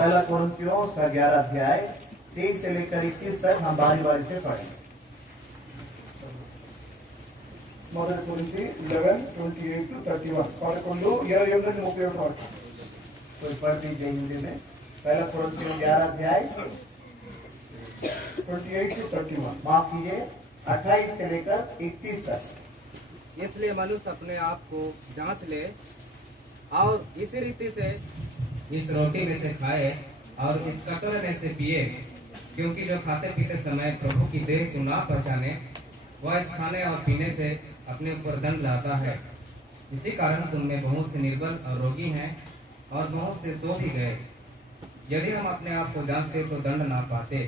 पहला कुरिन्थियों उसका 11 अध्याय 23 से लेकर 21 तक हम बारी बारी से पढ़ेंगे। మొదటి కొరింథీ 11:28-31 11:28-31 వరకు। कोई पढ़ दीजिए हिंदी में। पहला कुरिन्थियों 11 अध्याय 28-31 माफ कीजिए 28 से लेकर 31 तक। इसलिए मनुष्य अपने आप को जांच ले और इसी रीति से इस रोटी में से खाए और इस कटोरे में से पिए, क्योंकि जो खाते पीते समय प्रभु की देह को ना पहचाने वह इस खाने और पीने से अपने ऊपर दंड लाता है। इसी कारण तुम में बहुत से निर्बल और रोगी हैं और बहुत से सो भी गए। यदि हम अपने आप को जांचते तो दंड ना पाते,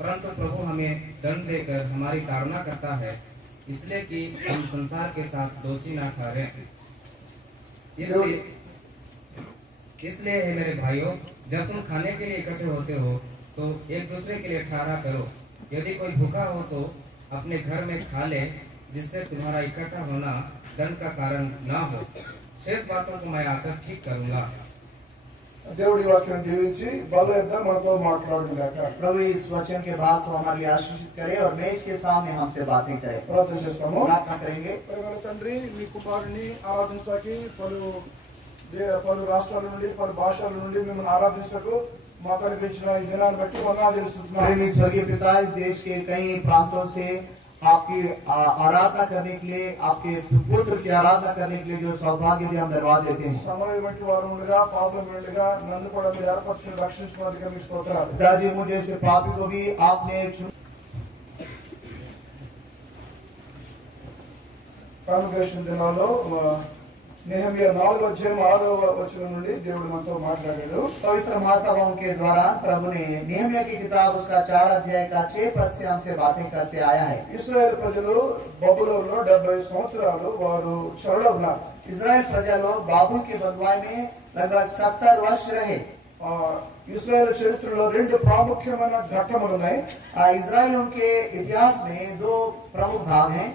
परंतु प्रभु हमें दंड देकर हमारी ताड़ना करता है, इसलिए कि हम संसार के साथ दोषी ना ठहरे। इसलिए हे मेरे भाइयों, जब तुम खाने के लिए इकट्ठे होते हो तो एक दूसरे के लिए ठहरा करो। यदि कोई भूखा हो तो अपने घर में खा ले, जिससे तुम्हारा इकट्ठा होना दंड का कारण ना हो। शेष बातों को मैं आकर ठीक करूंगा। దేవుడి వాక్యం దీవించి బలవంత మనతో మాట్లాడుగాక। प्रभु इस वचन के बाद को हमारे लिए आशीषित करे और मेज के सामने हमसे बातें करे। ప్రార్థన చేస్తాము। प्रार्थना करेंगे। పరిమళ తండ్రి మీ కుమారుని ఆరాధించడానికి పలు రాష్ట్రాల నుండి పలు భాషల నుండి మిమ్మల్ని ఆరాధించకు మాకు అనిపించిన ఈ దినాన్ని బట్టి వందనాలు తెలుస్తున్నాను। प्रेमी स्वर्गीय पिता, इस देश के कई प्रांतों से आपकी आराधना करने के लिए, आपके पुत्र की आराधना करने के लिए जो सौभाग्य भी हम धन्यवाद देते हैं। సమయం వంటి వారు ఉండగా పాపం ఉండగా నన్ను కూడా మీరు ఏర్పరచుకుని రక్షించినందుకు మీకు స్తోత్రాలు। पिताजी, मुझे से पापी को भी आपने కాన్గ్రెషన్ దినాల్లో నెహెమియా 4:6 నుండి దేవుడు మనతో మాట్లాడాడు। पवित्र महासभाओं के द्वारा प्रभु ने नेहमिया की किताब उसका 4 अध्याय का 6 पद से हमसे बातें करते आया है। ఇశ్రాయేల్ ప్రజలు బబులోనులో 70 సంవత్సరాలు వారు చెరలో ఉన్నారు। इजराइल प्रजा लोग बाबुल के बंधुआई में लगभग 70 वर्ष रहे। ఇశ్రాయేల్ చరిత్రలో రెండు ప్రాముఖ్యమైన ఘట్టములు ఉన్నాయి। इजराइल के इतिहास में दो प्रमुख भाग हैं।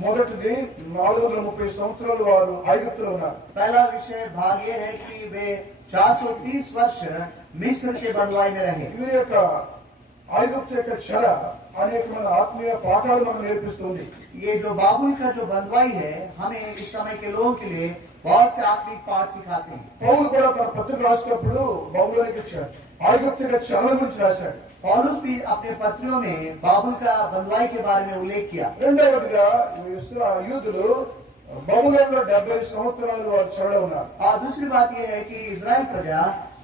మొదటిది 430 సంవత్సరాలు వారు ఐగుప్తులో ఉన్నారు। पहला विषय भाग ये है कि वे 430 वर्ष मिस्र के बंधुआई में रहे। వీరి యొక్క ఐగుప్తు యొక్క చెర అనేకమైన ఆత్మీయ పాఠాలు మనం నేర్పిస్తుంది। ये जो बाबुल का जो बंधुआई है हमें इस समय के लोगों के लिए बहुत से आत्मिक पाठ सिखाते हैं। పౌలు కూడా తన పత్రిక రాసినప్పుడు బబులోనికి ఐగుప్తు యొక్క చెరల గురించి రాశాడు। पौलुस भी अपने पत्रियों में बाबुल का बंधुआई के बारे में उल्लेख किया। రెండవదిగా యూదులు బబులోనులో 70 సంవత్సరాలు వారు చెరలో ఉన్నారు। और दूसरी बात यह है कि इजराइल प्रजा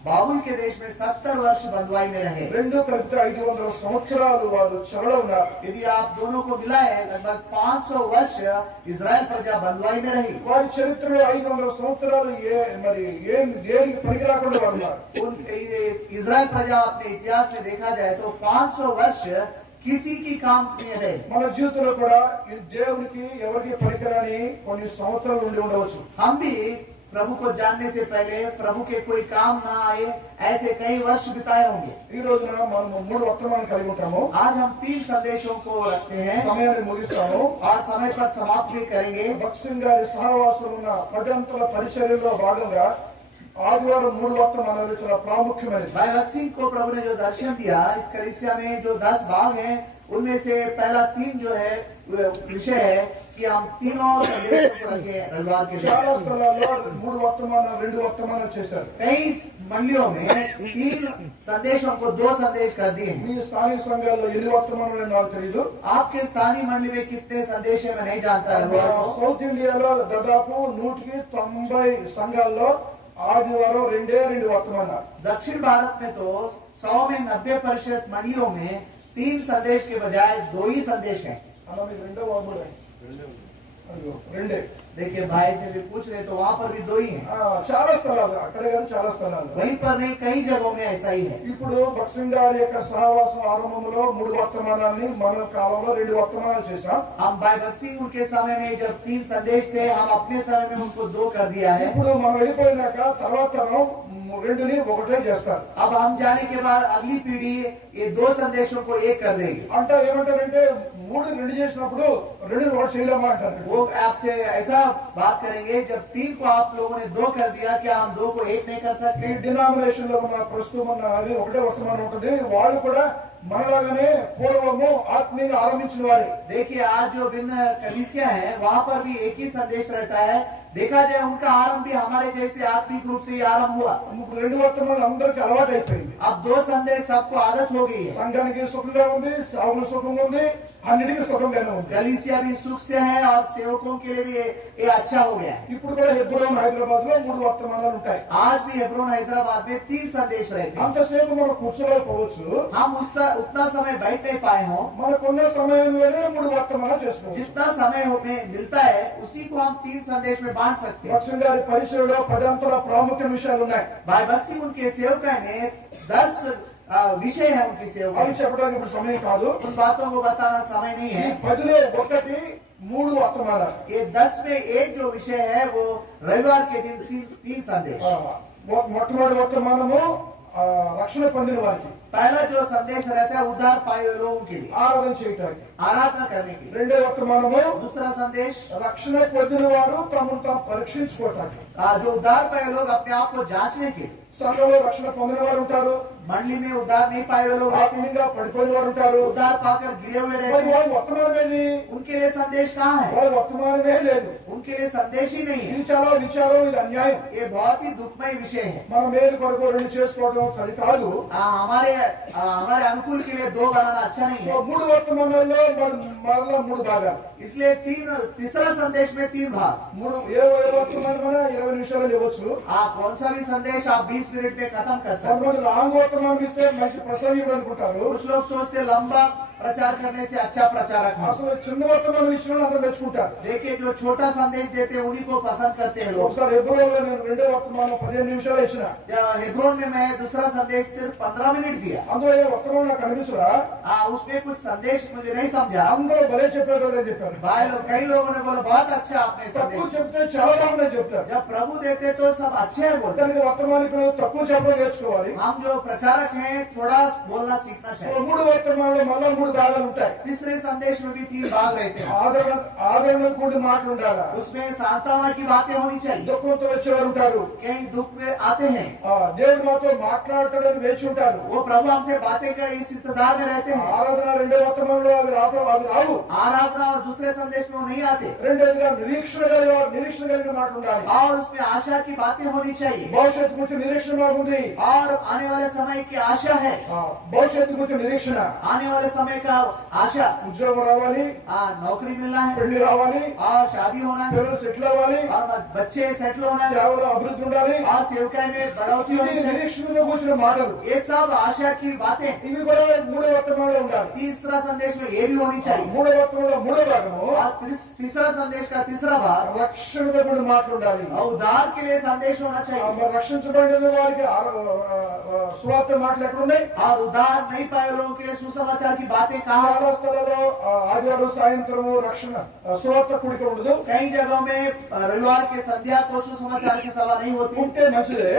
बाबुल के देश में 70 वर्ष बंधुआई में रहे। రెండు కలిపితే 500 సంవత్సరాలు వారు చెరలో ఉన్నారు। यदि आप दोनों को मिलाए लगभग 500 वर्ष इजराइल प्रजा बंधुआई में रही। వారి చరిత్రలో 500 సంవత్సరాలు దేనికి పనికిరాకుండా వారు ఉన్నారు। इजराइल प्रजा अपने इतिहास में देखा जाए तो 500 वर्ष किसी की काम में रहे। మన జీవితంలో కూడా ఈ దేవునికి ఎవరికి పనికిరాని కొన్ని సంవత్సరాలు ఉండి ఉండవచ్చు। हम भी प्रभु को जानने से पहले प्रभु के कोई काम ना आए ऐसे कई वर्ष बिताए होंगे। ఈ రోజున మనం 3 వర్తమానాలు కలిగి ఉంటాము। आज हम 3 संदेशों को रखते हैं సమయాన్ని ముగిస్తాము। और समय पर समाप्त भी करेंगे। భక్సింగ్ గారి సహవాసంలో ఉన్న పదంతుల పరిచర్యలో భాగంగా ఆదివారం 3 వర్తమానాలు చాలా ప్రాముఖ్యమైనవి। भाई भक्त सिंह को प्रभु ने जो दर्शन दिया, इस कलीसिया में जो 10 भाग हैं उनमें से पहला 3 जो है विषय है कि हम तीनों संदेशों को रखे रविवार के చాలా दिन। స్థలాల్లో 3 వర్తమానాలు 2 వర్తమానాలు చేశారు। कई मंडियों में 3 संदेशों को 2 संदेश कर दिए। మీ స్థానిక సంఘాల్లో ఎన్ని వర్తమానాలు నాకు తెలియదు। आपके स्थानीय मंडली में कितने संदेश है मैं नहीं जानता रविवार को। సౌత్ ఇండియాలో దాదాపు 190 సంఘాల్లో ఆదివారం 2 వర్తమానాలు। दक्षिण भारत में तो 100 में 90% मंडलियों में 3 संदेश के बजाय 2 ही संदेश हैं। అలా మీకు రెండో వాగ్దానం రెండే। देखिए भाई से भी पूछ रहे तो वहाँ पर भी 2 ही हैं। చాలా స్థలాలు అక్కడే కాదు చాలా స్థలాలు। वहीं पर नहीं, कई जगहों में ऐसा ही है। ఇప్పుడు భక్సింగ్ గారి యొక్క సహవాసం ఆరంభంలో 3 వర్తమానాన్ని మన కాలంలో 2 వర్తమానాలు చేశాం। हम भाई भक्त सिंह उनके समय में जब 3 संदेश थे, हम अपने समय में उनको 2 कर दिया है। ఇప్పుడు మనం వెళ్ళిపోయినాక తర్వాత 2ని ఒకటే చేస్తారు। अब हम जाने के बाद अगली पीढ़ी ये 2 संदेशों को 1 कर देगी। అంటే ఏమంటారంటే 3 2 చేసినప్పుడు 2 ఒకటి చేయలేమా అంటారు। वो आपसे ऐसा बात करेंगे, जब 3 को आप लोगों ने 2 कर दिया, क्या हम 2 को 1 नहीं कर ఈ सकते? డినామినేషన్ లో ఉన్న ప్రస్తుతం ఉన్న అది ఒకటే వర్తమానం ఉంటుంది. వాళ్ళు కూడా మనలాగానే పూర్వము ఆత్మీయంగా ఆరంభించిన వారే. देखिए, आज जो भिन्न कलीसिया है वहां पर भी एक ही संदेश रहता है. देखा जाए उनका आरंभ भी हमारे जैसे आत्मिक रूप से ही आरंभ हुआ. ఇప్పుడు రెండు వర్తమానాలు అందరికీ అలవాటు అయిపోయింది. अब 2 संदेश सबको आदत हो गई है. సంఘానికి సుఖంగా ఉంది, సాగులు సుఖంగా ఉంది, అన్నిటికీ సుఖంగానే ఉంది. कलीसिया भी सुख से है और सेवकों के लिए भी ये अच्छा हो गया है. ఇప్పుడు కూడా హెబ్రోన్ హైదరాబాద్ లో 3 వర్తమానాలు ఉంటాయి. आज भी हेब्रोन हैदराबाद में 3 संदेश रहते हैं. అంతసేపు మనం కూర్చోలేకపోవచ్చు. हम उतना समय बैठ नहीं पाए हों. మనకున్న సమయంలోనే 3 వర్తమానాలు చేసుకోవచ్చు. जितना समय हमें मिलता है उसी को हम 3 संदेश में बांट सकते हैं. లక్ష్మణ్ గారి పరిచయంలో 10 అంతల ప్రాముఖ్య విషయాలు ఉన్నాయి. भाई बक्सी उनके सेवका में 10 विषय है उनकी सेवका. అవి చెప్పడానికి ఇప్పుడు సమయం కాదు. उन बातों को बताना समय नहीं है. 10లో ఒకటి 3 వర్తమానాలు. ये 10 में एक जो विषय है वो रविवार के दिन 3 संदेश. మొట్టమొదటి వర్తమానము రక్షణ పొందిన వారికి. पहला जो संदेश रहता है उद्धार पाए हुए लोगों के लिए, ఆరాధన చేయడానికి. आराधना करने के लिए. రెండో వర్తమానము दूसरा संदेश రక్షణ పొందిన వారు తమను తాము పరీక్షించుకోవటానికి. जो उद्धार पाए लोग अपने आप को जांचने के लिए. సంఘంలో రక్షణ పొందిన వారు ఉంటారు, मंडली में उद्धार नहीं पाए हुए लोग रहते हैं, ఆత్మీయంగా పడిపోయిన వారు ఉంటారు. उद्धार पाकर गिरे हुए మరి रहते हैं. వాళ్ళ వర్తమానం ఏది? उनके लिए संदेश कहाँ है? వాళ్ళ వర్తమానమే లేదు. उनके लिए संदेश ही नहीं है. ఇది చాలా విచారం, ఇది అన్యాయం. ये बहुत ही दुखमय विषय है. మన మేలు కొరకు రెండు చేసుకోవడం సరికాదు. हमारे अनुकूल के लिए 2 बनाना अच्छा नहीं సో है. 3 వర్తమానాల్లో మరలా 3 భాగాలు. इसलिए तीसरा संदेश में 3 भाग. ఏ వర్తమానమైనా 20 నిమిషాలు ఇవ్వచ్చు. आप कौन सा भी संदेश आप 20 मिनट में खत्म कर सकते हैं. కొంతమంది లాంగ్ వర్తమానం ఇస్తే మంచి ప్రసంగికుడు అనుకుంటారు. कुछ लोग सोचते लंबा प्रचार करने से अच्छा प्रचारक है. అసలు చిన్న వర్తమానం ఇచ్చిన అందరూ మెచ్చుకుంటారు. देखिए, जो छोटा संदेश देते हैं उन्हीं को पसंद करते हैं लोग. ఒకసారి హెబ్రోన్లో నేను రెండో వర్తమానం 15 నిమిషాలు ఇచ్చిన. हेब्रोन में मैं दूसरा संदेश सिर्फ 15 मिनट दिया. అందులో ఏ వర్తమానం నాకు కనిపించరా? उसमें कुछ संदेश मुझे नहीं समझा. అందరూ భలే చెప్పారు అని చెప్పారు. कई लोगों ने बोला बहुत अच्छा आपने తక్కువ संदेश. చెప్తే చాలా బాగుందని చెప్తారు. जब प्रभु देते तो सब अच्छे हैं बोलते. దానికి వర్తమానికులు తక్కువ చెప్పడం నేర్చుకోవాలి. हम जो प्रचारक हैं थोड़ा बोलना सीखना సో चाहिए. 3 వర్తమానాలు మళ్ళా 3 భాగాలు ఉంటాయి. तीसरे संदेश में भी 3 भाग रहते हैं. ఆదరణ కూడి మాటలు ఉండాలా. उसमें सांत्वना की बातें होनी चाहिए. దుఃఖంతో వచ్చేవారు ఉంటారు. कई दुख में आते हैं, దేవుడు మాతో మాట్లాడటానికి వేచి ఉంటారు. वो प्रभु हमसे बातें कर इस इंतजार में रहते हैं. ఆరాధన రెండో వర్తమానంలో అవి రావు. आराधना और दूसरे संदेश में वो नहीं आते. రెండోదిగా నిరీక్షణ కలిగిన మాట ఉండాలి. और उसमें आशा की बातें होनी चाहिए. భవిష్యత్తు గురించి నిరీక్షణ బాగుంది. और आने वाले समय की आशा है. భవిష్యత్తు గురించి నిరీక్షణ. आने वाले समय का आशा. ఉద్యోగం రావాలి, नौकरी मिलना है, పెళ్లి రావాలి, और शादी होना है, పిల్లలు సెటిల్ అవ్వాలి, और बच्चे सेटल होना है, సేవలో అభివృద్ధి ఉండాలి. और सेवकाई में बढ़ोतरी ఇవి होनी चाहिए. నిరీక్షణతో కూర్చున్న మాటలు. ये सब आशा की बातें. ఇవి కూడా 3 వర్తమానంలో ఉండాలి. तीसरा संदेश में ये भी होनी चाहिए. 3 వర్తమానంలో 3వ భాగము और तीसरा संदेश का तीसरा भाग రక్షణతో కూడిన మాటలు ఉండాలి. उद्धार के लिए संदेश होना चाहिए. మరి రక్షించబడిన వారికి సువార్త మాటలు ఎక్కడున్నాయి? और उद्धार नहीं पाए लोगों के लिए सुसमाचार की बातें कहाँ है? చాలా స్థలాల్లో ఆదివారం సాయంత్రము రక్షణ సువార్త కూడిక ఉండదు. कई जगहों में रविवार के संध्या को सुसमाचार की सभा नहीं होती. ఉంటే మంచిదే.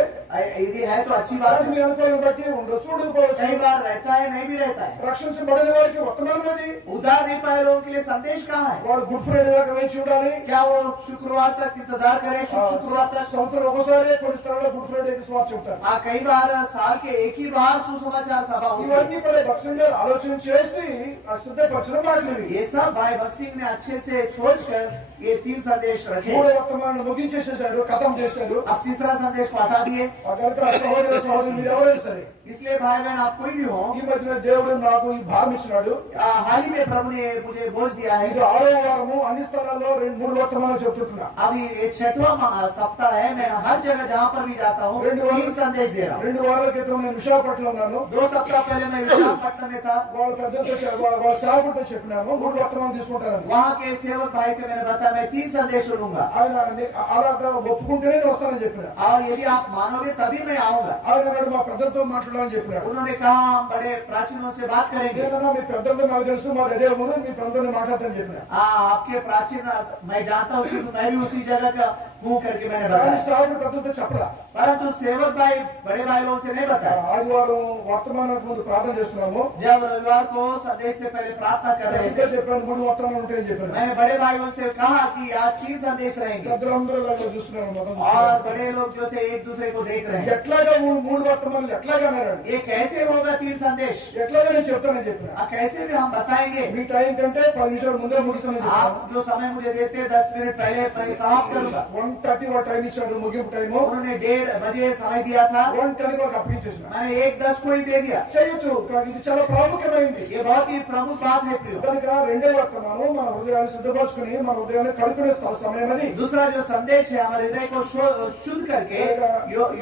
यदि है तो अच्छी बात మీ है. అనుకోవడం బట్టి ఉండొచ్చు, ఉండకపోవచ్చు. कई बार रहता है, नहीं भी रहता है. రక్షించబడిన వారికి వర్తమానం ఏది? उद्धार नहीं पाए लोगों के लिए संदेश कहाँ है? వాడు గుడ్ ఫ్రైడే దాకా వేచి ఉండాలి. क्या वो शुक्रवार तक इंतजार करें? शुक्रवार तक. సంవత్సరం ఒకసారి కొన్ని స్థలాల్లో గుడ్ ఫ్రైడేకి స్వార్థ చెప్తారు. कई बार साल के एक ही बार सुसमाचार सभा होती है. ఇవన్నీ కూడా భక్తులు గారు ఆలోచన చేసి సిద్ధపరచిన మాటలు ఇవి. ये सब भाई भक्त सिंह ने अच्छे से सोच कर ये 3 संदेश रखे. 3వ వర్తమానం ముగించేసేసారు, ఖతం చేశారు. अब तीसरा संदेश को हटा दिए. కనుక సహోదరు మీరు ఎవరైనా సరే इसलिए भाई बहन आप कोई भी हो, ఈ మధ్యన దేవుడు నాకు ఈ భారం ఇచ్చినాడు. हाल ही में प्रभु ने मुझे बोझ दिया है. ఇది 6వ వారము. అన్ని స్థలాల్లో 2-3 వర్తమానాలు చెప్తున్నా. अभी ये 6वां सप्ताह है. मैं हर जगह जहाँ पर भी जाता हूँ 3 संदेश दे रहा हूँ. 2 వారాల క్రితం నేను విశాఖపట్నంలో ఉన్నాను. 2 सप्ताह पहले मैं विशाखापट्टनम में था. వాళ్ళ పెద్దలతో వాళ్ళ సేవకుడితో చెప్పినాను 3 వర్తమానం తీసుకుంటానని. वहाँ के सेवक भाई से मैंने बताया मैं 3 संदेश लूंगा. ఆయన అలాగా ఒప్పుకుంటేనే నేను వస్తానని చెప్పిన. और यदि आप मानोगे तभी मैं आऊंगा. ఆయన అన్నాడు మా పెద్దలతో మాట్లాడాలని చెప్పినాడు. उन्होंने कहा हम बड़े प्राचीनों से बात करेंगे. ఏదన్నా మీ పెద్దలు నాకు తెలుసు, మాది అదే ఊరు, మీ పెద్దలు మాట్లాడతానని చెప్పిన. आपके प्राचीन मैं जानता हूँ कि मैं भी उसी जगह का मुंह करके मैंने కానీ बताया, సేవకుడు పెద్దలతో చెప్పలా. परंतु सेवक भाई बड़े भाई लोगों से नहीं बताया। ఆదివారం వర్తమానానికి ముందు ప్రార్థన చేస్తున్నాము. जब रविवार को संदेश से पहले प्रार्थना कर रहे ఇంకా थे, చెప్పాను 3 వర్తమానాలు ఉంటాయని చెప్పాను. मैंने बड़े भाइयों से कहा कि आज 3 संदेश रहेंगे, పెద్దలందరూ ఇలా చూస్తున్నారు మొత్తం और చూస్తున్నారు. बड़े लोग जो थे एक दूसरे को देख रहे हैं। ఎట్లాగా 3 వర్తమానాలు ఎట్లాగా అన్నారు? ये कैसे होगा 3 संदेश? ఎట్లాగా నేను చెప్తానని చెప్పిన. कैसे भी हम बताएंगे। మీ టైం కంటే 10 నిమిషాలు ముందే ముగిస్తానని చెప్పాను. आप जो समय मुझे देते 10 मिनट पहले समाप्त करूंगा। 1:30 వాడు టైం ఇచ్చాడు ముగింపు టైము. उन्होंने 1:30 बजे समय दिया था, 1:10 వాడికి అప్పగించేసిన. मैंने 1:10 को ही दे दिया। చేయొచ్చు కానీ ఇది చాలా ప్రాముఖ్యమైనది. ये बहुत ही प्रमुख बात है प्रियो। కనుక రెండో వర్తమానం మన హృదయాన్ని శుద్ధపరచుకుని మన హృదయాన్ని కడుపునే సమయం అది. दूसरा जो संदेश है हमारे हृदय को शुद्ध करके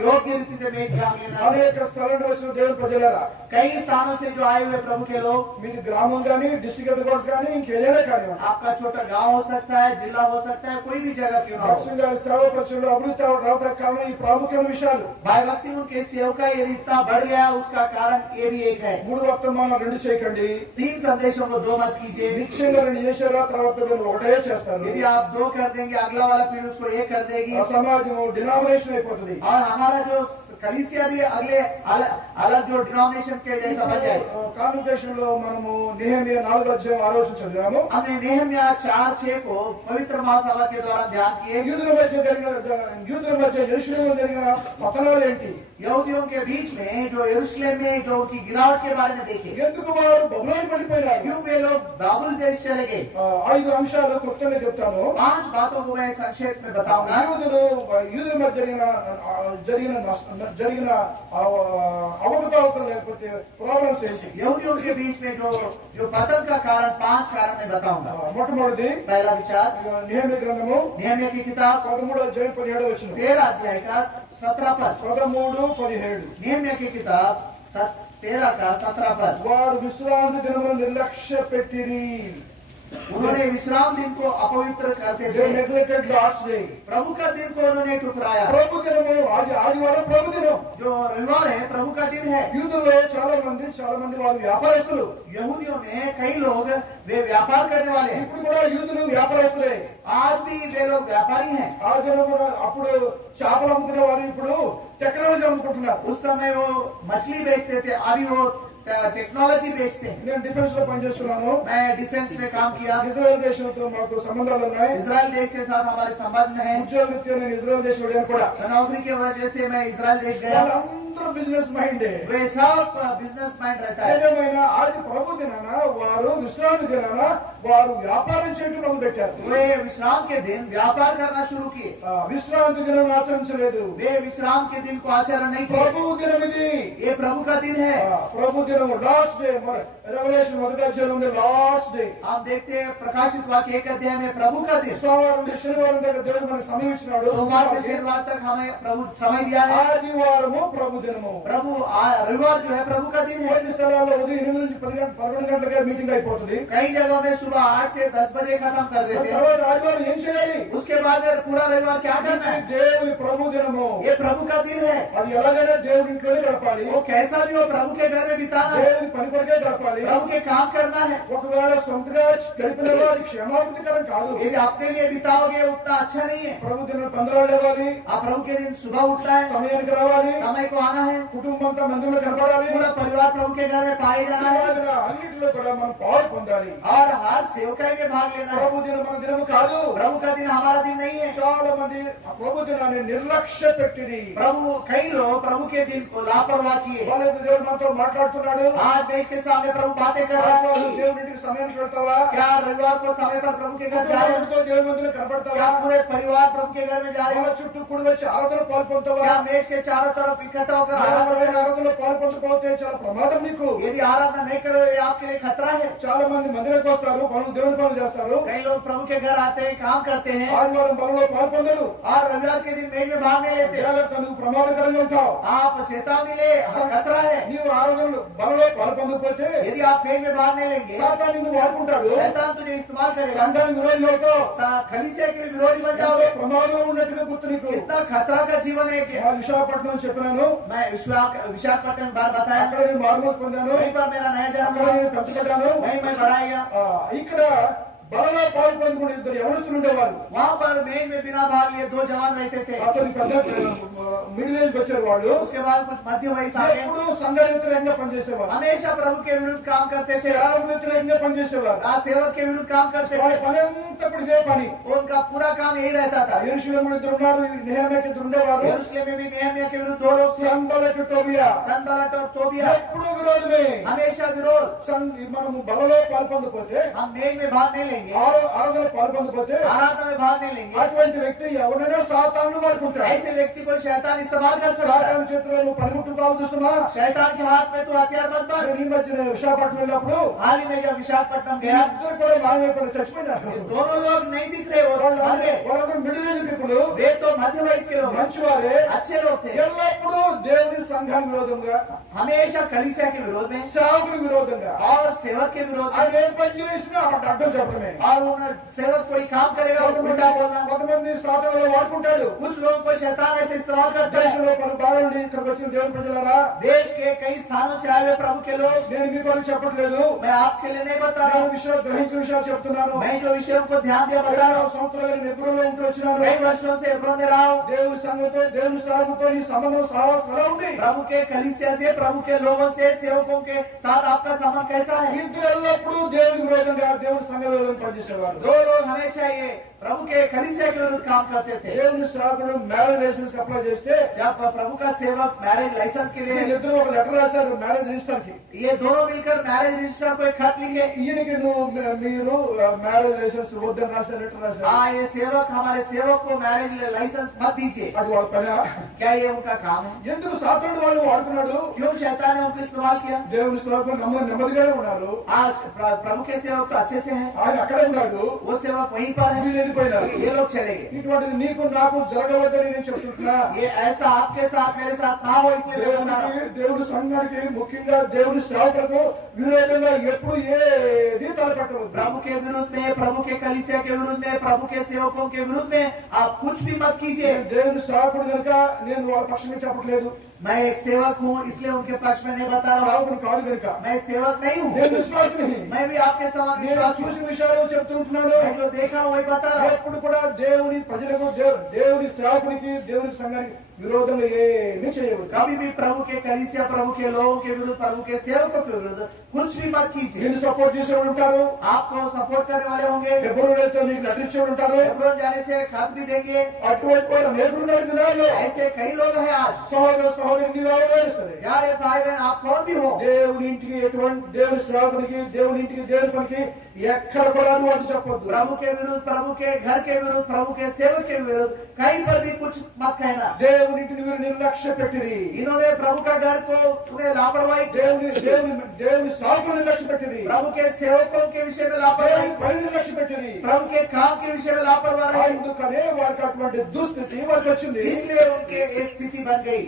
योग्य रीति से मेघ जाम लेना। అనేక స్థలాల నుంచి వచ్చిన దేవుని ప్రజలారా, कई स्थानों से जो आए हुए प्रभु के लोग, మీది గ్రామం కానీ డిస్ట్రిక్ట్ హెడ్ క్వార్టర్స్ కానీ ఇంకేదైనా కానీ आपका छोटा गांव हो सकता है, जिला हो सकता है, कोई भी जगह क्यों ना हो। భక్తుల సేవ పరిచయంలో అభివృద్ధి రావడానికి కారణం ఈ ప్రాముఖ్యమైన విషయాలు. भाई भक्ति उनके सेवका यदि इतना बढ़ गया उसका कारण ये भी एक है। 3 వర్తమానాలు 2 చేయకండి. 3 संदेशों को 2 मत कीजिए। నిశ్చయంగా 2 చేశారా తర్వాత మీరు ఒకటే చేస్తారు. यदि आप 2 कर देंगे अगला वाला पीढ़ी उसको 1 कर देगी, ఆ సమాజం డినామినేషన్ అయిపోతుంది. और हमारा जो कलीसिया भी अगले अलग जो डिनोमिनेशन के जैसा बन जाए। కాన్వకేషన్ లో మనము నెహెమియా 4వ అధ్యాయం ఆలోచించాము. हमने नेहम्या 4:6 को पवित्र महासभा के द्वारा ध्यान किए। యూదుల మధ్య యెరూషలేములో జరిగిన పతనాలు ఏంటి? यहूदियों के बीच में जो यरूशलेम में जो उनकी गिरावट के बारे में देखे, ఎందుకు వారు బబులోను పడిపోయారు? क्यों वे लोग बाबुल देश चले गए। 5 అంశాలు క్లుప్తంగా చెప్తాను. 5 बातों को मैं संक्षेप में बताऊंगा। యూదుల మధ్య జరిగిన అవకతవకలు లేకపోతే ప్రాబ్లమ్స్ ఏంటి? यहूदियों के बीच में जो पतन का कारण 5 कारण मैं बताऊंगा। మొట్టమొదటిది पहला विचार నెహెమియా గ్రంథము नेहम्या की किताब 13వ అధ్యాయం 17వ వచనం. 13 अध्याय का 17 पद। 13, 17. नेहम्या की किताब 13 का 17 पद। వారు విశ్రాంతి దినమును నిర్లక్ష్య పెట్టిరి. उन्होंने विश्राम दिन को अपवित्र करते They थे, neglected last day. प्रभु का दिन को उन्होंने ठुकराया। ప్రభు దినము ఆదివారం ప్రభు దినం. जो रविवार है प्रभु का दिन है। యూదుల్లో చాలా మంది వాళ్ళు వ్యాపారస్తులు. यहूदियों में कई लोग वे व्यापार करने वाले हैं। ఇప్పుడు కూడా యూదులు వ్యాపారస్తులే. आज भी वे लोग व्यापारी हैं। ఆ దినము అప్పుడు చేపలు అమ్ముకునే వారు ఇప్పుడు టెక్నాలజీ అమ్ముకుంటున్నారు. उस समय वो मछली बेचते थे, अभी वो टेक्नोलॉजी बेचते हैं। నేను డిఫెన్స్ లో పనిచేస్తున్నాను. मैं डिफेंस में काम किया। ఇజ్రాయెల్ దేశంతో మాకు సంబంధాలు ఉన్నాయి. इजराइल देश के साथ हमारे संबंध है। ఉద్యోగరీత్యా నేను ఇజ్రాయెల్ దేశం వెళ్ళాను కూడా. नौकरी की वजह से मैं इजराइल देश गया। వాళ్ళందరూ బిజినెస్ మైండే. वे सब बिजनेस माइंड रहता है। ఏదేమైనా ఆది ప్రభు దినాన వారు విశ్రాంతి దినాన వారు వ్యాపారం చేయడం మొదలు పెట్టారు. वे विश्राम के दिन व्यापार करना शुरू किए। విశ్రాంతి దినం ఆచరించలేదు. वे विश्राम के दिन को आचरण नहीं किए। ప్రభు దినం ఇది. ये प्रभु का दिन है। ప్రభు దినం లాస్ట్ డే. రెవల్యూషన్ 1వ అధ్యాయం ఉంది లాస్ట్ డే. आप देखते हैं प्रकाशित वाक्य 1 अध्याय में प्रभु का दिन। సోమవారం నుండి శనివారం దాకా దేవుడు మనకు సమయం ఇచ్చినాడు. सोमवार से शनिवार तक हमें प्रभु समय दिया है। ఆదివారము ప్రభు దినము. प्रभु रविवार जो है प्रभु का दिन है। కొన్ని స్థలాల్లో ఉదయం 8 నుంచి 11 గంటలకే మీటింగ్ అయిపోతుంది. कई जगहों में सुबह 8 से 10 बजे खत्म कर देते हैं। తర్వాత ఆదివారం ఏం చేయాలి? उसके बाद पूरा रविवार क्या करना है? దేవుని ప్రభు దినము. ये प्रभु का दिन है। అది ఎలాగైనా దేవుడి ఇంట్లోనే గడపాలి. वो कैसा भी हो प्रभु के घर में बिताना है, దేవుని పని కొరకే గడపాలి. प्रभु के काम करना है। ఒకవేళ సొంతగా గడిపిన వారి క్షేమాభివృద్ధికరం కాదు. यदि अपने लिए बिताओगे उतना अच्छा नहीं है। ప్రభు దినం 15 లేవాలి. आप प्रभु के दिन सुबह उठना है, సమయానికి రావాలి. समय को आना है, కుటుంబం అంతా మందిరంలో కనపడాలి. पूरा परिवार प्रभु के घर में पाए जाना है, ఇలాగ అన్నిటిలో కూడా మనం పాలు పొందాలి. और हर सेवकाई में भाग लेना है। ప్రభు దినం మన దినము కాదు. प्रभु का दिन हमारा दिन नहीं है। చాలా మంది ఆ ప్రభు దినాన్ని నిర్లక్ష్య పెట్టిరి. प्रभु कई लोग प्रभु के दिन को लापरवाह किए। వాళ్ళ దేవుడు మనతో మాట్లాడుతున్నాడు. आज देश के सामने प्रभु बातें कर रहा है। దేవుడి ఇంటికి సమయానికి వెళ్తావా? क्या रविवार को समय पर प्रभु के घर जा रहे हो? కుటుంబంతో దేవుడి మందిరంలో కనపడతావా? क्या पूरे परिवार प्रभु के घर में जा रहे వాళ్ళ हो? చుట్టూ కూడి వచ్చి ఆరాధనలో పాల్పొందుతావా? क्या मेज के चारों तरफ इकट्ठा होकर ఆరాధనలో పాల్పొందకపోతే చాలా ప్రమాదం నీకు. यदि आराधना नहीं करो ये आपके लिए खतरा है। చాలా మంది మందిరానికి వస్తారు, పనులు దేవుడి పనులు చేస్తారు. कई लोग प्रभु के घर आते हैं, काम करते हैं, ఆదివారం బలలో పాల్పొందరు. और रविवार के दिन मेज में भाग नहीं लेते। జాగ్రత్త, నువ్వు ప్రమాదకరంగా ఉంటావు. आप चेतावनी ले, खतरा है। నీవు ఆరాధనలు బలలో పాల్పొందకపోతే यदि आप मेज में भाग नहीं लेंगे సాతాను నిన్ను వాడుకుంటాడు. शैतान तुझे इस्तेमाल करेगा, సంఘానికి విరోధి అవుతావు. कलीसिया के विरोधी बन जाओगे। ప్రమాదంలో ఉన్నట్టుగా గుర్తు నీకు. कितना खतरा का जीवन है कि మా విశాఖపట్నం చెప్పినాను. मैं विशाखापट्टनम बार बताया, అక్కడ నేను మార్మోస్ పొందాను. वहीं पर मेरा नया जन्म అక్కడ हुआ, నేను పెంచబడ్డాను. वहीं मैं बढ़ाया। ఇక్కడ బలలో పాలు పొందుకునే ఇద్దరు యవనస్తులు ఉండేవారు. वहाँ पर मेज में बिना भाग लिए 2 जवान रहते थे। అతని పెద్ద మిడిల్ ఏజ్ వచ్చారు వాళ్ళు. उसके बाद कुछ मध्य वयस आ गए। ఎప్పుడు సంఘ వ్యతిరేకంగా పనిచేసేవారు. हमेशा प्रभु के विरुद्ध काम करते थे। సేవకు వ్యతిరేకంగా పనిచేసేవారు. सेवक के विरुद्ध काम करते వాళ్ళ थे। పని అంతా కూడా ఇదే పని. उनका पूरा काम यही रहता था। యెరూషలేములో ఇద్దరు ఉన్నారు, నెహెమ్యాకి ఇద్దరు ఉండేవారు. यरूशलेम में भी नेहमिया के विरुद्ध 2 लोग थे, సంబలకి టోబియా. सनबलत और तोबिया। ఎప్పుడు విరోధమే. हमेशा विरोध। మనము బలలో పాల్పొందకపోతే, हम मेज में भाग नहीं लेंगे, ఆరాధన పాల్పొందకపోతే आराधना में भाग नहीं लेंगे, అటువంటి వ్యక్తి ఎవరైనా సాతాను వాడుకుంటాడు. ऐसे व्यक्ति को शैतान इस्तेमाल कर सकता है। సాతాను చేతిలో నువ్వు పనిముట్టు కావద్దు సుమా. शैतान के हाथ में तू हथियार मत मार। ఈ మధ్యన విశాఖపట్నం వెళ్ళినప్పుడు हाल ही में जब विशाखापट्टनम गया, ఇద్దరు కూడా మాయమైపోయి చచ్చిపోయినారు. ये दोनों लोग नहीं दिख रहे, वो मर गए। వాళ్ళందరూ మిడిల్ ఏజ్ పీపుల్, वे तो मध्य वयस के लोग, మంచివారే. अच्छे लोग थे। ఎల్లప్పుడూ దేవుని సంఘానికి విరోధంగా, हमेशा कलीसिया के विरोध में సేవకులకు విరోధంగా, और सेवक के विरोध में, ఆయన ఏం పని చేసినా అక్కడ అడ్డం చెప్పడమే. और उन सेवक कोई काम करेगा और उल्टा बोलना। కొంతమంది సాతాను వాడుకుంటాడు. कुछ लोगों को शैतान ऐसे इस्तेमाल करता है। దేశంలో పలు భాగాల నుండి ఇక్కడికి వచ్చిన దేవుని ప్రజలారా, देश के कई स्थानों से आए हुए प्रभु के लोग, నేను మీకు అని చెప్పట్లేదు, मैं आपके लिए नहीं बता रहा నేను हूँ, విషయాలు గ్రహించిన విషయాలు చెప్తున్నాను. मैं जो विषयों को ध्यान दिया बता रहा हूँ। సంవత్సరాలు నిపుణులు ఉంటూ వచ్చినాను. कई वर्षों से हेब्रोन में रहा हूँ। దేవుని సంఘంతో, దేవుని సాగుతో నీ సంబంధం సహవాసం ఎలా ఉంది? प्रभु के कलीसिया से, प्रभु के लोगों से, सेवकों के साथ आपका संबंध कैसा है? ఇద్దరు ఎల్లప్పుడూ దేవుని విరోధంగా, దేవుని సంఘ విరోధంగా పనిచేసేవారు. 2 लोग हमेशा ये प्रभु के कलीसिया के विरुद्ध काम करते थे। దేవుని సేవకుడు మ్యారేజ్ లైసెన్స్ అప్లై చేస్తే जब प्रभु का सेवक मैरिज लाइसेंस के लिए, వీళ్ళిద్దరూ ఒక లెటర్ రాశారు మ్యారేజ్ రిజిస్టర్ కి. ये दोनों मिलकर मैरिज रजिस्टर को एक खत लिखे। ఈయనకి మీరు మ్యారేజ్ లైసెన్స్ వద్దని రాసే లెటర్ రాశారు. हाँ, ये सेवक, हमारे सेवक को मैरिज लाइसेंस मत दीजिए। అది వాళ్ళ పని. क्या ये उनका काम है? ఎందుకు సాతానుడు వాళ్ళు వాడుకున్నాడు? क्यों शैतान ने उनको इस्तेमाल किया? దేవుని సేవకులు నెమ్మదిగానే ఉన్నారు. आज प्रभु के सेवक तो अच्छे से हैं, ఆయన అక్కడే ఉన్నాడు, वो सेवक वहीं पर है, వీళ్ళు వెళ్ళిపోయినారు. ये लोग चले गए। ఇటువంటిది నీకు నాకు జరగవద్దని నేను చెప్తున్నా. ये ऐसा आपके साथ, मेरे साथ ना हो, इसलिए मैं बता रहा हूं। దేవుని సంఘానికి, ముఖ్యంగా దేవుని సేవకులకు విరోధంగా ఎప్పుడు ఏది తలపెట్టవద్దు. प्रभु के विरुद्ध में, प्रभु के कलीसिया के विरुद्ध में, प्रभु के सेवकों के विरुद्ध में आप कुछ भी मत कीजिए। దేవుని సేవకుడు కనుక నేను వాళ్ళ పక్షంగా చెప్పట్లేదు, मैं एक सेवक हूँ, इसलिए उनके पक्ष में नहीं बता रहा हूँ। సేవకుడు కాదు కనుక. मैं सेवक नहीं हूँ, నేను విశ్వాసిని. मैं भी आपके समान నేను विश्वासी हूँ। చూసిన విషయాలు చెప్తుంటున్నాను. मैं जो देखा हूँ वही बता रहा हूँ। ఎప్పుడు కూడా దేవుని ప్రజలకు, దేవుని సేవకునికి, దేవుని సంఘానికి విరోధంగా ఏమీ చేయవద్దు. कभी भी प्रभु के कलीसिया, प्रभु के लोगों के विरुद्ध, प्रभु के सेवकों के विरुद्ध कुछ भी मत कीजिए। నిన్ను సపోర్ట్ చేసేవాడు ఉంటారు, आपको सपोर्ट करने वाले होंगे, ఎప్పుడైతే నీకు నటించేవాడు ఉంటారు. हेब्रोन जाने से खत भी देंगे। అటువంటి వాడు అనేకులున్నారు దినాల్లో. ऐसे कई लोग हैं आज। సహోదర సహోదరి నీవెవరైనా సరే, यार भाई बहन, आप कौन भी हो, దేవుని ఇంటికి, ఎటువంటి దేవుని సేవకునికి, దేవుని ఇంటికి, దేవుని పనికి ఎక్కడ కూడా నువ్వు అడ్డు చెప్పొద్దు. प्रभु के विरुद्ध, प्रभु के घर के विरुद्ध, प्रभु के सेवक के विरुद्ध कहीं पर भी कुछ मत कहना। దేవుని ఇంటిని మీరు నిర్లక్ష్య పెట్టిరి. इन्होंने प्रभु का घर को उन्हें लापरवाही, దేవుని సేవకులు నిర్లక్ష్య పెట్టిరి. प्रभु के सेवकों के विषय में लापरवाही, దేవుని పని నిర్లక్ష్య పెట్టిరి. प्रभु के काम के विषय में लापरवाही, అందుకనే వారికి అటువంటి దుస్థితి వారికి వచ్చింది. इसलिए उनके ये स्थिति बन गई।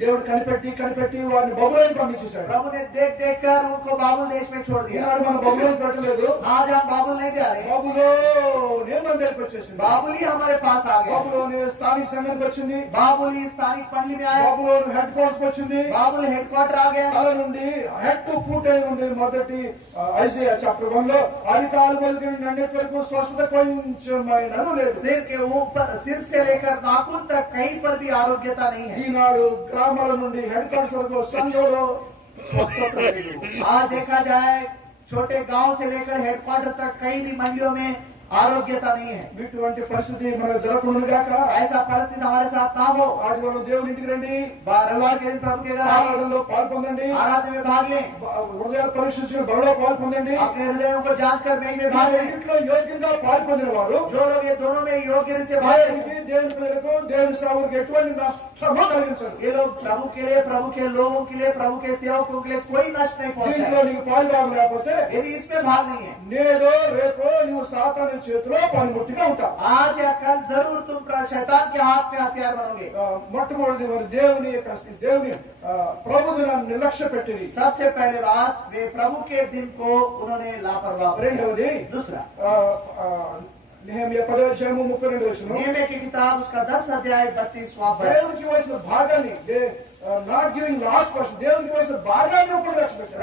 దేవుడు కనిపెట్టి వారిని బబులోని పంపించేశాడు. प्रभु ने देख देख कर उनको बाबुल देश में छोड़ दिया। ఈనాడు మన బబులోని పెట్టలేదు, आज हम बाबुल नहीं जा रहे, బబులోనే మన దగ్గరికి వచ్చేసింది. बाबुल ही हमारे पास आ गए। బబులోని స్థానిక సంఘానికి వచ్చింది, बाबुल ही स्थानिक मंडली में आया, బబులోని హెడ్ క్వార్టర్స్ వచ్చింది. बाबुल हेडक्वार्टर आ गया। తల నుండి హెడ్ టు ఫుట్ అయి ఉంది. మొదటి ఐజయా చాప్టర్ 1 లో అరికాలు మొదలుకొని నన్నెత్తి వరకు స్వస్థత కొంచెమైనను లేదు. सिर के ऊपर, सिर से लेकर नाखून तक कहीं पर भी आरोग्यता नहीं है। ఈనాడు గ్రామాల నుండి హెడ్ క్వార్టర్స్ వరకు సంఘంలో స్వస్థత లేదు. आज देखा जाए, छोटे गांव से लेकर हेडक्वार्टर तक कहीं भी मंडियों में आरोग्यता नहीं है। ఇటువంటి పరిస్థితి మనకు జరగకుండా గాక. ऐसा परिस्थिति हमारे साथ ना हो। ఆదివారం దేవుని ఇంటికి రండి, रविवार के दिन प्रभु के घर आइए, ఆరాధనలో పాల్పొందండి, आराधना में भाग लें, హృదయాలు పరీక్షించిన బలలో పాల్పొందండి. अपने हृदयों को जांच कर मेज में भाग लें। ఇంట్లో యోగ్యంగా పాల్పొందిన వారు जो लोग ये दोनों में योग्य रीति से भाग लें, దేవునికి, దేవుని ప్రజలకు, దేవుని సేవకులకు ఎటువంటి నష్టమో కలిగించరు. ये लोग प्रभु के लिए, प्रभु के लोगों के लिए, प्रभु के सेवकों के लिए कोई नष्ट नहीं దీంట్లో पहुंचाए। నీకు పాల్భాగం లేకపోతే यदि इसमें भाग नहीं है, నేదో రేపో నువ్వు సాతాను చేతిలో పనిముట్టిగా ఉంటావు. आज या कल जरूर तुम शैतान के हाथ में हथियार बनोगे। మొట్టమొదటి వారు దేవుని ప్రభు దినాన్ని నిర్లక్ష్య పెట్టిరి. सबसे पहले बात, वे प्रभु के दिन को उन्होंने लापरवाह। రెండవది दूसरा, నెహెమ్యా 10:32 नेहमिया की किताब उसका 10 अध्याय 32वां पद। దేవునికి ఇవ్వాల్సిన భాగాన్ని నాట్ గివింగ్ లాస్ట్ పర్సన్, దేవునికి ఇవ్వాల్సిన భాగాన్ని ఒకటి లక్ష్య పెట్టారు.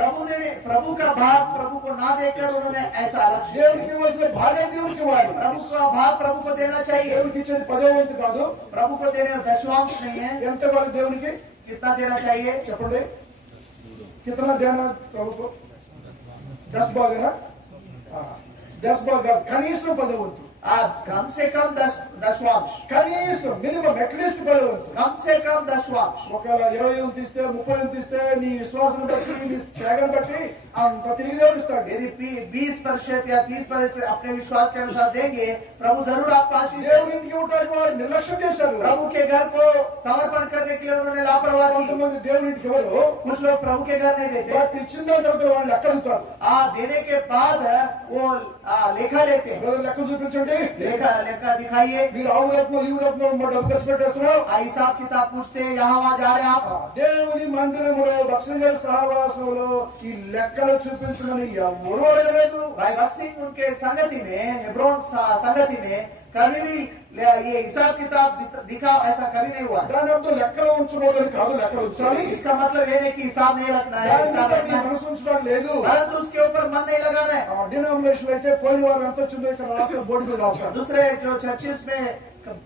प्रभु का भाग प्रभु को ना देकर उन्होंने ऐसा लक्ष्य दिया। దేవునికి ఇవ్వాల్సిన భాగాన్ని దేవునికి ఇవ్వాలి. प्रभु का भाग प्रभु को देना चाहिए। దేవునికి ఇచ్చేది 10వ వంతు కాదు, प्रभु को देने में दशवांश नहीं है। ఎంత ఇవ్వాలి దేవునికి? कितना देना चाहिए చెప్పండి. कितना देना प्रभु को? 10 भाग है ना? 10 भाग కనీసం 10వ వంతు, कम से कम दशवांश, కనీసం మినిమం అట్లీస్ట్ 10వ వంతు. कम से कम दशवांश। ఒకవేళ 20 వంతు ఇస్తే 30 వంతు ఇస్తే నీ విశ్వాసం బట్టి నీ త్యాగం బట్టి అంత తిరిగి దేవుడు ఇస్తాడు. यदि 20% या 30% अपने विश्वास के अनुसार देंगे, प्रभु जरूर आपको आशीष देगा। దేవుని ఇంటికి ఇవ్వడానికి వారు నిర్లక్ష్యం చేశారు. प्रभु के घर को समर्पण करने के लिए उन्होंने लापरवाही की। కొంతమంది దేవుని ఇంటికి ఎవరు कुछ लोग प्रभु के घर नहीं देते। వాటి ఇచ్చిన తర్వాత వాళ్ళు లెక్క అడుగుతారు. देने के बाद वो लेखा लेते हैं। బ్రదర్ లెక్క చూపించండి, लेखा दिखाइए। మీరు ఆవు రత్నం ఈవు రత్నం మా డబ్బు ఖర్చు పెట్టేస్తున్నావు. हिसाब किताब पूछते हैं, यहाँ वहाँ जा रहे हैं आप। దేవుని మందిరములో భక్సింగ్ గారి సహవాసంలో ఈ లెక్కలు చూపించమని ఎవరు అడగలేదు. भाई भक्त सिंह उनके संगति में, हेब्रोन संगति में कभी भी ये हिसाब किताब दिखा ऐसा कभी नहीं हुआ। దాని అర్థం లెక్కలు ఉంచబోదని కాదు, లెక్కలు ఉంచాలి. इसका मतलब ये नहीं कि हिसाब नहीं रखना है, దాని हिसाब మీద रखना है, మనసు ఉంచడానికి లేదు. परंतु उसके ऊपर मन नहीं लगाना है। డినామినేషన్ అయితే పోయిన వారం ఎంత వచ్చిందో ఇక్కడ రాష్ట్ర బోర్డు మీద రాస్తారు. दूसरे जो चर्चिस में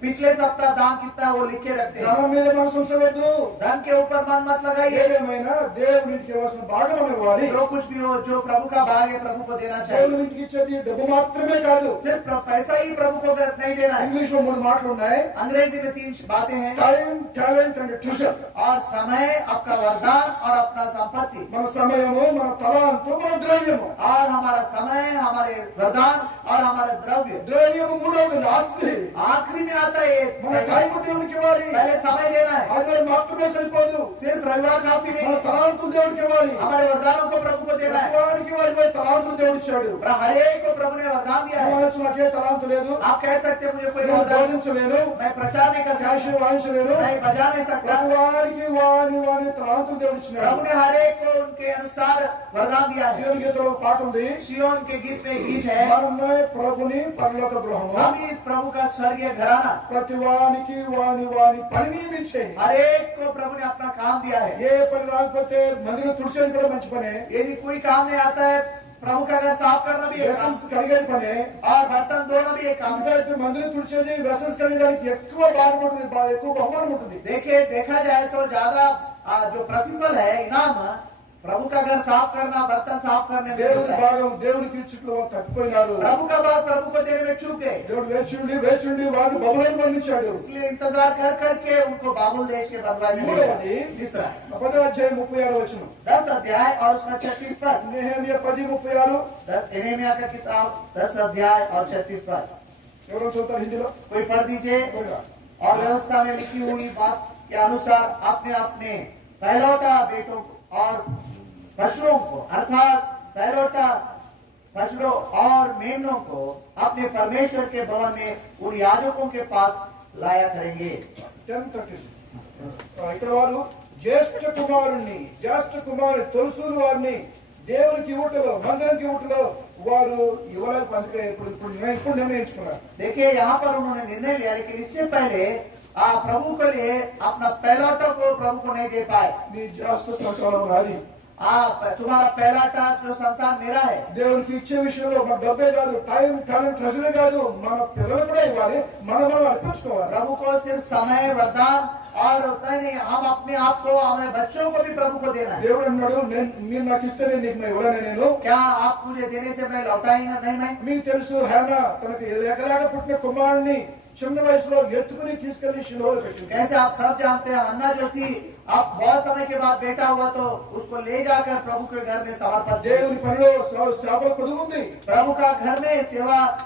पिछले सप्ताह दान कितना वो लिख के रखते हैं। ధనం మీద మనసు ఉంచవద్దు. धन के ऊपर मन मत लगाइए। ఏదేమైనా దేవుని ఇంటికి ఇవ్వాల్సిన భాగం ఇవ్వాలి. जो कुछ भी हो, जो प्रभु का भाग है, प्रभु को देना चाहिए। దేవుని ఇంటికి ఇచ్చేది డబ్బు మాత్రమే కాదు. सिर्फ पैसा ही प्रभु को नहीं देना है। ఇంగ్లీష్ లో 3 మాటలు ఉన్నాయి. अंग्रेजी में 3 बातें हैं। Time, talent and treasure. और समय, आपका वरदान और अपना संपत्ति। మన సమయము, మన తలాంతు, మన ద్రవ్యము. और हमारा समय, हमारे वरदान और हमारा द्रव्य। ద్రవ్యము మూడవది ఆస్తి. आखिरी में आता है మన पैसा। టైం దేవునికి ఇవ్వాలి. पहले समय देना है। ఆదివారం మాత్రమే సరిపోదు. सिर्फ रविवार काफी మన नहीं। తలాంతు దేవునికి ఇవ్వాలి. हमारे वरदानों को प्रभु को देना है। వారికి వారికి తలాంతు దేవుడు ఇచ్చాడు. हर एक को प्रभु ने वरदान दिया है। అనొచ్చు, నాకే తలాంతు లేదు, आप कह सकते हैं मुझे कोई నేను वरदान, బోధించలేను, मैं प्रचार नहीं कर శాస్త్రం सकता, వాయించలేను. मैं बजा नहीं सकता। వారికి వారి వారి తలాంతు దేవుడు ఇచ్చినాడు. प्रभु ने हर एक को उनके अनुसार वरदान दिया है। సియోను గీతలో ఒక పాట ఉంది. सिय्योन के गीत में एक गीत है, మనమే ప్రభుని పరలోక గృహము. हम ही प्रभु का स्वर्गीय घराना। ప్రతి వానికి వాని వాని పని నియమించే. हर एक को प्रभु ने अपना काम दिया है। ఏ పని రాకపోతే మందిరం తుడిచేది కూడా మంచి పనే. यदि कोई काम नहीं आता है, प्रभु का घर साफ करना भी एक काम, వెసల్స్ కడిగేది పనే. और बर्तन धोना भी एक काम है। ఎందుకంటే మందిరం తుడిచేది వెసల్స్ కడిగేదానికి ఎక్కువ భాగం ఉంటుంది, ఎక్కువ బహుమానం ఉంటుంది. देखा जाए तो ज्यादा जो प्रतिफल है, इनाम प्रभु का घर साफ करना, बर्तन साफ करने में దేవుని होता है। భాగం దేవునికి ఇచ్చుట్లో తప్పిపోయినారు. प्रभु का भाग प्रभु को देने में चूक गए। దేవుడు వేచుండి వారిని బబులోను పంపించాడు. इसलिए इंतजार कर करके उनको बाबुल देश के बंधुआई में ले गए। तीसरा 10వ అధ్యాయం 36వ వచనం. 10 अध्याय और उसका 36 पद। నెహెమ్యా 10:36. यिर्मयाह का किताब 10 अध्याय और 36 पद। ఎవరో చదువుతారు హిందీలో? कोई पढ़ दीजिए। और व्यवस्था में लिखी हुई बात के अनुसार आपने अपने पहलौठा बेटों और पशुओं को, अर्थात पहलौठा पशुओं और मेमनों को अपने परमेश्वर के भवन में उन याजकों के पास लाया करेंगे। 10:36. ఇక్కడ వారు జ్యేష్ఠ కుమారుని తొలుసూరు వారిని దేవునికి ఇవ్వటలో, మందిరానికి ఇవ్వటలో వారు ఇవ్వలేక అందుకే ఇప్పుడు నిర్ణయించుకున్నారు. देखिए यहाँ पर उन्होंने निर्णय लिया, लेकिन इससे पहले प्रभु के लिए अपना पहलौठा को प्रभु को नहीं दे पाए। నీ జ్యేష్ఠ సంతానం నాది. तुम्हारा पहला टास्क जो संतान मेरा है। దేవునికి ఇచ్చే విషయంలో మన డబ్బే కాదు, టైం, టాలెంట్, ట్రెజరే కాదు, మన పిల్లలు కూడా ఇవ్వాలి, మనం అర్పించుకోవాలి. प्रभु को सिर्फ समय, वरदान और उतना ही नहीं, हम अपने आप को, हमारे बच्चों को भी प्रभु को देना है। దేవుడు అన్నాడు, మీరు నాకు ఇస్తే నీకు ఇవ్వలేను నేను. क्या आप मुझे देने से मैं लौटा ही नहीं? मैं మీకు తెలుసు, హేనా తనకి ఎకలాగా పుట్టిన కుమారుని చిన్న వయసులో ఎత్తుకుని తీసుకెళ్లి శిలోలో పెట్టింది. कैसे आप सब जानते हैं, अन्ना जो थी, अब बहुत समय के बाद बेटा हुआ तो उसको ले जाकर प्रभु के घर में समर्पित। దేవుని పనిలో సేవల కొదువు ఉంది. प्रभु का घर में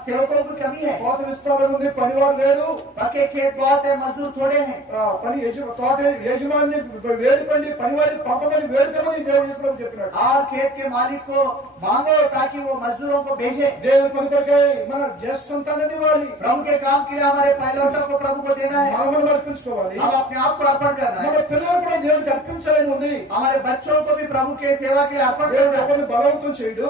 सेवकों की कमी है। కోత విస్తారం ఉంది, పనివాడు లేడు. पक्के खेत बहुत है, मजदूर थोड़े हैं। పని తోట యజమాని వేడి పండి పనివాడిని పంపమని వేడుకమని దేవుడు యేసుప్రభు చెప్పినాడు. और खेत के मालिक को मांगो ताकि वो मजदूरों को भेजे। దేవుని పని కొరకై మన జ్యేష్ఠ సంతానాన్ని ఇవ్వాలి. प्रभु के काम के लिए हमारे पहलौठा को प्रभु को देना है। మనం అర్పించుకోవాలి. हम अपने आप को अर्पण करना మన है। పిల్లలు కూడా దేవుడికి అర్పించాలని ఉంది. हमारे बच्चों को भी प्रभु के सेवा के लिए अर्पण దేవుడు करना है। ఎవరిని బలవంతం చేయడు.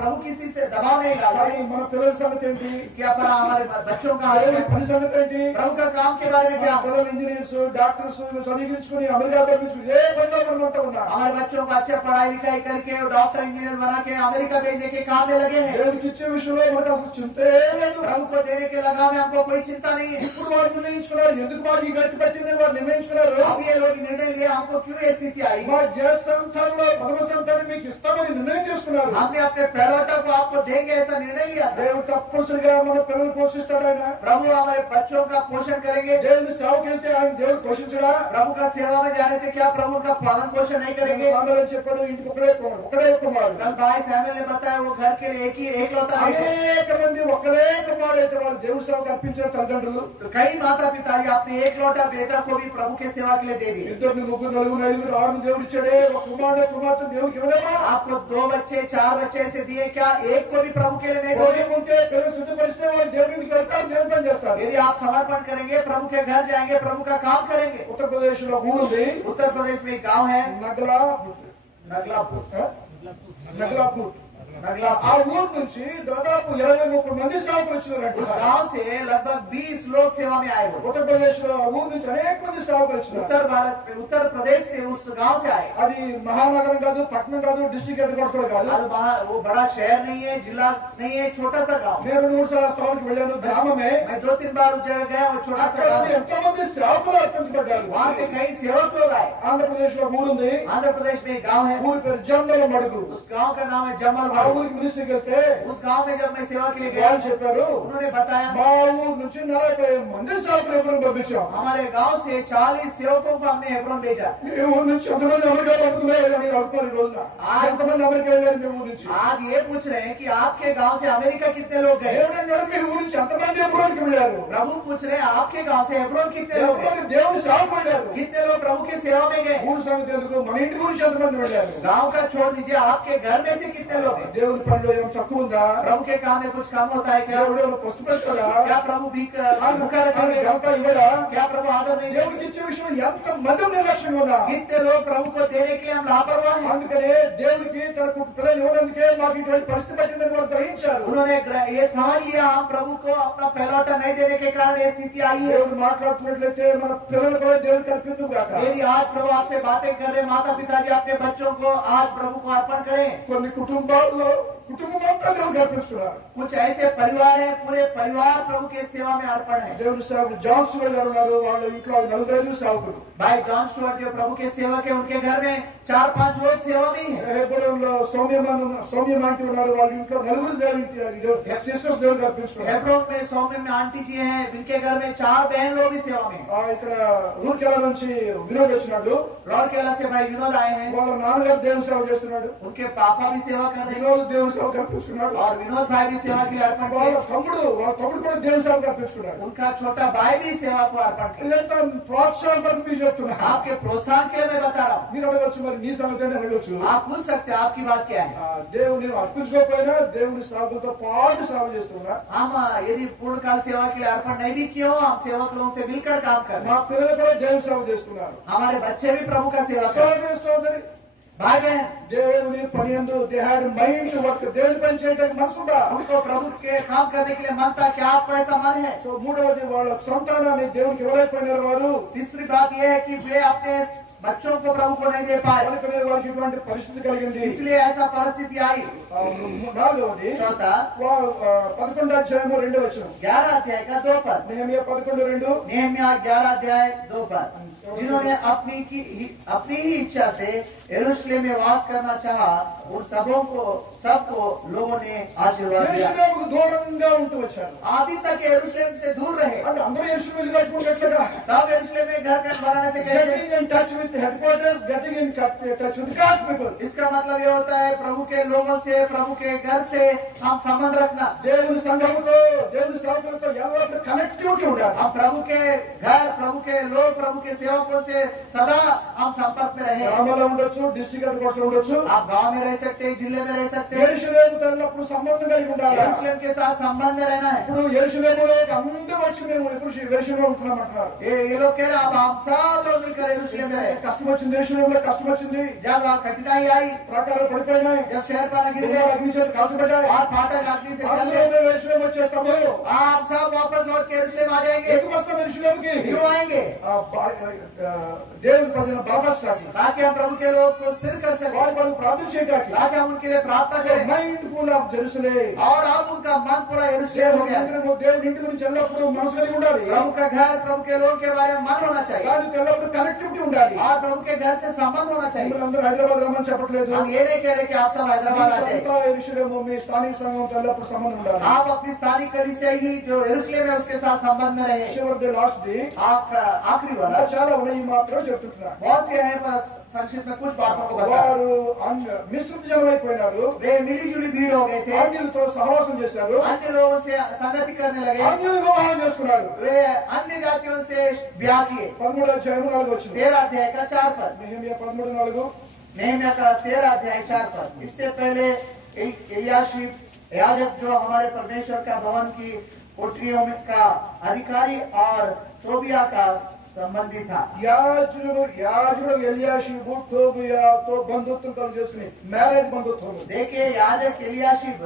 प्रभु किसी से दबाव नहीं डालते కానీ మన పిల్లల సంగతి ఏంటి? कि अपन हमारे बच्चों का हाल దేవుడి क्या है? పని సంగతి ఏంటి? प्रभु का काम के बारे में మన क्या? పిల్లలు ఇంజనీర్స్, డాక్టర్స్ చదివించుకుని అమెరికా పంపించుకుని ఏ పనిలో మనం ఉంటూ ఉన్నారు. हमारे बच्चों को अच्छा पढ़ाई लिखाई करके वो डॉक्टर इंजीनियर बना के अमेरिका भेजने के काम में लगे हैं। దేవుడికి ఇచ్చే విషయంలో మనకు అసలు చింతే లేదు. प्रभु को देने के लगाव में हमको कोई चिंता नहीं है। ఇప్పుడు వారు నిర్ణయించుకున్నారు, ఎందుకు వారికి ఈ గతి పట్టిందని వారు నిర్ణయించుకున్నారు. अब ये लोग निर्णय लिए हमको क्यों ये स्थिति आई? మా జ్యేష్ఠ సంతానంలో ప్రథమ సంతానం మీకు ఇస్తామని నిర్ణయం చేసుకున్నారు. हमने अपने पहलौठा को आपको देंगे ऐसा निर्णय लिया था। దేవుడు తప్పనిసరిగా మన పిల్లలు పోషిస్తాడు. ఆయన प्रभु हमारे बच्चों का पोषण करेंगे। దేవుని సేవకి వెళ్తే ఆయన దేవుడు పోషించడా? प्रभु का सेवा में जाने से क्या प्रभु का पालन पोषण नहीं करेंगे? సామెతలు చెప్పాడు, ఇంటికి ఒకడే కుమారుడు. कल भाई सैमुअल ने बताया वो घर के लिए एक ही एकलौता बेटा है। అనేక మంది ఒకడే కుమారుడు అయితే వాళ్ళు దేవుడి సేవకు అర్పించిన తల్లిదండ్రులు. तो कई माता पिता जी अपने एकलौता बेटा को भी प्रभु के सेवा के लिए दे दिए। ఇద్దరు ముగ్గురు నలుగురు ఐదుగురు ఆరు దేవుడు ఇచ్చాడే, ఒక కుమారుడు కుమార్తె దేవుడికి ఇవ్వలేమా? आपको 2 बच्चे 4 बच्चे ऐसे दिए, क्या एक को भी प्रभु के लिए नहीं ఉదయం दोगे? ఉంటే పిల్లలు సిద్ధపరిస్తే వాళ్ళు దేవుడికి వెళ్తారు, దేవుడి పని చేస్తారు. यदि आप समर्पण करेंगे, प्रभु के घर जाएंगे, प्रभु का काम करेंगे। ఉత్తరప్రదేశ్ లో ఊరుంది उत्तर प्रदेश में एक गांव है నగలాపూర్. नगलापुर। నగలాపూర్ नगलापुर ఆ ఊరు నుంచి దాదాపు 20-30 మంది సేవకులు వచ్చినారంట. उस गांव से लगभग 20 लोग सेवा में आए हुए। ఉత్తరప్రదేశ్ లో ఆ ఊరు నుంచి అనేక మంది సేవకులు వచ్చినారు. उत्तर प्रदेश से उस गांव से आए। అది మహానగరం కాదు, పట్టణం కాదు, డిస్ట్రిక్ట్ హెడ్ క్వార్టర్స్ కూడా కాదు. वो बड़ा शहर नहीं है, जिला नहीं है, छोटा सा गांव। నేను 3 సార్లు ఆ స్థలానికి వెళ్ళాను. గ్రామమే. मैं 2-3 बार उस जगह गया, वो छोटा सा అక్కడ गांव है। ఎంతో మంది సేవకులు అర్పించబడ్డారు. वहाँ से कई सेवक लोग आए। ఆంధ్రప్రదేశ్ లో ఊరుంది. आंध्र प्रदेश में एक गांव है, ఊరి పేరు జమ్మల మడుగు. उस गांव का नाम है जमल। ఆ ఊరికి మినిస్ట్రీకి వెళ్తే उस गांव में जब मैं सेवा के लिए गया, వాళ్ళు చెప్పారు, उन्होंने बताया మా ఊరు నుంచి 40 మంది సేవకులు ఎప్పుడు పంపించాం. हमारे गांव से 40 सेवकों को हमने हेब्रोन भेजा। మీ ఊరు నుంచి ఎంతమంది అమెరికా పంపుతున్నారు అని అడుగుతున్నారు ఈ రోజున. ఎంతమంది అమెరికా వెళ్ళారు మీ ఊరు నుంచి? आज ये पूछ रहे हैं कि आपके गांव से अमेरिका कितने लोग गए? దేవుడు మీ ఊరు నుంచి ఎంతమంది ఎప్పుడోకి వెళ్ళారు? प्रभु पूछ रहे हैं आपके गांव से हेब्रोन कितने लोग गए? ఎంతమంది దేవుని సేవకు వెళ్ళారు? कितने लोग प्रभु की सेवा में गए? ఊరు సంగతి ఎందుకు, మన ఇంటి గురించి ఎంతమంది వెళ్ళారు? गांव का छोड़ दीजिए, आपके घर में से कितने लोग हैं? దేవుని పనిలో ఏం తక్కువ ఉందా? प्रभु के काम में कुछ कम होता है क्या? దేవుడు ఏమైనా పసుపు పెడతాడా? क्या प्रभु भी भूखा ఆయన रखेंगे? ఘనత ఇవ్వడా? क्या प्रभु आदर नहीं देंगे? దేవుడికి ఇచ్చే విషయంలో ఎంత మంది నిర్లక్ష్యంగా ఉన్నా? कितने लोग प्रभु को देने के लिए हम लापरवाह हैं? అందుకనే దేవుడికి తన పిల్లలు ఇవ్వడానికి మాకు ఇటువంటి పరిస్థితి పట్టిందని వాళ్ళు గ్రహించారు. उन्होंने ये समझ लिया हम प्रभु को अपना पहलौठा नहीं देने के कारण ये स्थिति आई है। దేవుడు మాట్లాడుతున్నట్లయితే మన పిల్లలు కూడా దేవుడికి అర్పిద్దాం గాక. यदि आज प्रभु आपसे बातें कर रहे, माता पिताजी अपने बच्चों को आज प्रभु को अर्पण करें। కొన్ని కుటుంబాల్లో కుటుంబం అంతా దేవుడికి అర్పించుకున్నారు. कुछ ऐसे परिवार हैं, पूरे परिवार प्रभु के सेवा में अर्पण है। దేవుని సేవకులు జాన్ స్టూవర్ట్ గారు ఉన్నారు. వాళ్ళ ఇంట్లో 4-5 సేవకులు. भाई जॉन स्टुअर्ट जो प्रभु के सेवक है, उनके घर में 4-5 लोग सेवा में ही है। హెబ్రోన్లో సౌమ్యమాంటి ఉన్నారు. వాళ్ళ ఇంట్లో 4 దేవుడికి సిస్టర్స్ దేవుడికి అర్పించుకున్నారు. हेब्रोन में सौम्य में आंटी जी हैं, जिनके घर में 4 बहन लोग भी सेवा में हैं। ఇక్కడ రూర్కెలా నుంచి వినోద్ వచ్చినాడు. रौरकेला से भाई विनोद आए हैं, వాళ్ళ నాన్నగారు దేవుని సేవ చేస్తున్నాడు. उनके पापा भी सेवा कर रहे हैं వినోద్ దేవుని సేవకు అర్పించుకున్నాడు. और विनोद भाई भी सेवा के लिए अर्पण వాళ్ళ किए। తమ్ముడు కూడా దేవుని సేవకు అర్పించుకున్నాడు. उनका छोटा भाई भी सेवा को अर्पण किया। ఇదంతా ప్రోత్సాహం మీరు చెప్తున్నా. आपके प्रोत्साहन के लिए मैं बता रहा हूँ। మీరు అడగచ్చు, మరి నీ సంగతి ఏంటి అడగచ్చు. आप पूछ सकते हैं आपकी बात क्या है। దేవుని అర్పించుకోకపోయినా దేవుని సేవకులతో పాటు సేవ చేస్తున్నా. हम यदि पूर्ण काल सेवा के लिए अर्पण नहीं भी किए हो, हम सेवक लोगों से मिलकर काम कर रहे మా हैं। పిల్లలు కూడా దేవుని సేవ చేస్తున్నారు. हमारे बच्चे भी प्रभु का सेवा कर रहे हैं। సోదరి సోదరి भाई बहन, దేవుని పని యందు దే హ్యాడ్ మైండ్ వర్క్. దేవుని పని చేయడానికి మనసుందా? उनको प्रभु के काम करने के लिए मन था। क्या आपको ऐसा मन है? సో మూడవది, వాళ్ళ సంతానాన్ని దేవునికి ఇవ్వలేకపోయినారు వారు. तीसरी बात यह है कि वे अपने बच्चों को प्रभु को नहीं दे पाए, అందుకనే వారికి ఇటువంటి పరిస్థితి కలిగింది. इसलिए ऐसा परिस्थिति आई। నాలుగవది, चौथा 11వ అధ్యాయము 2వ వచనం. 11 अध्याय का 2 पद, నెహెమ్యా 11:2. नेहम्या 11 अध्याय 2 पद, जिन्होंने अपनी ही इच्छा से यरूशलेम में वास करना चाहा, उन सबको लोगों ने आशीर्वाद दिया। యెరూషలేముకు దూరంగా ఉంటూ వచ్చారు. अभी तक यरूशलेम से दूर रहे। అంటే అందరూ యెరూషలేము కట్టుకున్నట్లుగా सब यरूशलेम में घर बनाने से कैसे? getting in touch with headquarters, getting in touch with God's people. इसका मतलब ये होता है प्रभु के लोगों से, प्रभु के घर से हम संबंध रखना। దేవుని సంఘముతో, దేవుని సేవకులతో ఎల్లప్పుడూ కనెక్టివిటీ ఉండాలి. हम प्रभु के घर, प्रभु के लोग, प्रभु के सेवा सेवकों से सदा हम संपर्क में रहे। గ్రామంలో ఉండొచ్చు, డిస్ట్రిక్ట్ హెడ్ క్వార్టర్ ఉండొచ్చు, आप गांव में रह सकते हैं, जिले में रह सकते हैं, యెరూషలేముతో ఎల్లప్పుడూ సంబంధం కలిగి ఉండాలి. यरूशलेम के साथ संबंध में रहना है। ఇప్పుడు యెరూషలేములో అందరూ వచ్చి మేము ఇప్పుడు యెరూషలేములో ఉంటున్నాం అంటున్నారు. ये लोग कह रहे हैं, अब हम सब लोग मिलकर यरूशलेम में रहे। కష్టం వచ్చింది, యెరూషలేములో కష్టం వచ్చింది, जब कठिनाई आई, ప్రాకారాలు పడిపోయినాయి, जब शहर पर गिर गए అగ్ని చేతులు కాల్చబడ్డాయి, और फाटक अग्नि से जल అందరూ गए, మేము యెరూషలేము వచ్చేస్తాము. आप सब वापस लौट के यरूशलेम आ जाएंगे। ఎందుకు వస్తాం యెరూషలేముకి? क्यों आएंगे? దేవుని ప్రజలను బలపరచడానికి, ताकि हम प्रभु के लोग को स्थिर कर सके, వారి కొరకు ప్రార్థన చేయడానికి. ताकि हम उनके लिए प्रार्थना करें। Mindful of Jerusalem. और अब उनका मन पूरा यरूशलेम हो गया। దేవుని ఇంటి గురించి ఎల్లప్పుడూ మనసు కలిగి ఉండాలి. प्रभु का घर, प्रभु के लोग के बारे में मन होना चाहिए, దానికి ఎల్లప్పుడూ కనెక్టివిటీ ఉండాలి. और प्रभु के घर से संबंध होना चाहिए। మిమ్మల్ని అందరూ హైదరాబాద్ రమ్మని చెప్పట్లేదు. हम ये नहीं कह रहे कि आप सब हैदराबाद आ जाए। సొంత యెరూషలేము, మీ స్థానిక సంఘంతో ఎల్లప్పుడూ సంబంధం ఉండాలి. आप अपनी स्थानीय कलीसिया ही जो यरूशलेम है उसके साथ संबंध में रहे। చివరిది లాస్ట్ ది. आप आखिरी वाला చాలా ఉన్నాయి, ఈ మాత్రం చెప్తున్నా. बहुत से हैं, पर संक्षिप्त में कुछ बातों को बता। వారు మిశ్రిత జనం అయిపోయినారు. वे मिली जुली भीड़ हो गए थे, అన్యులతో సహవాసం చేశారు, अन्य लोगों से संगति करने लगे, అన్యులు వివాహం చేసుకున్నారు. वे अन्य जातियों से ब्याह किए। 13 అధ్యాయం 4 వచ్చింది. 13 अध्याय का 4 पद, నెహెమ్యా 13:4. नेहम्याह का 13 अध्याय 4 पद। इससे पहले एलियाशीब याजक जो हमारे परमेश्वर का भवन की कोठरियों में का अधिकारी और तोबिया का संबंधी था। యాజకుడు ఎలియాషీబు తోబియాతో బంధుత్వం కలుగు చేసుకుని మ్యారేజ్ బంధుత్వం. देखिए, याजक एलियाशीब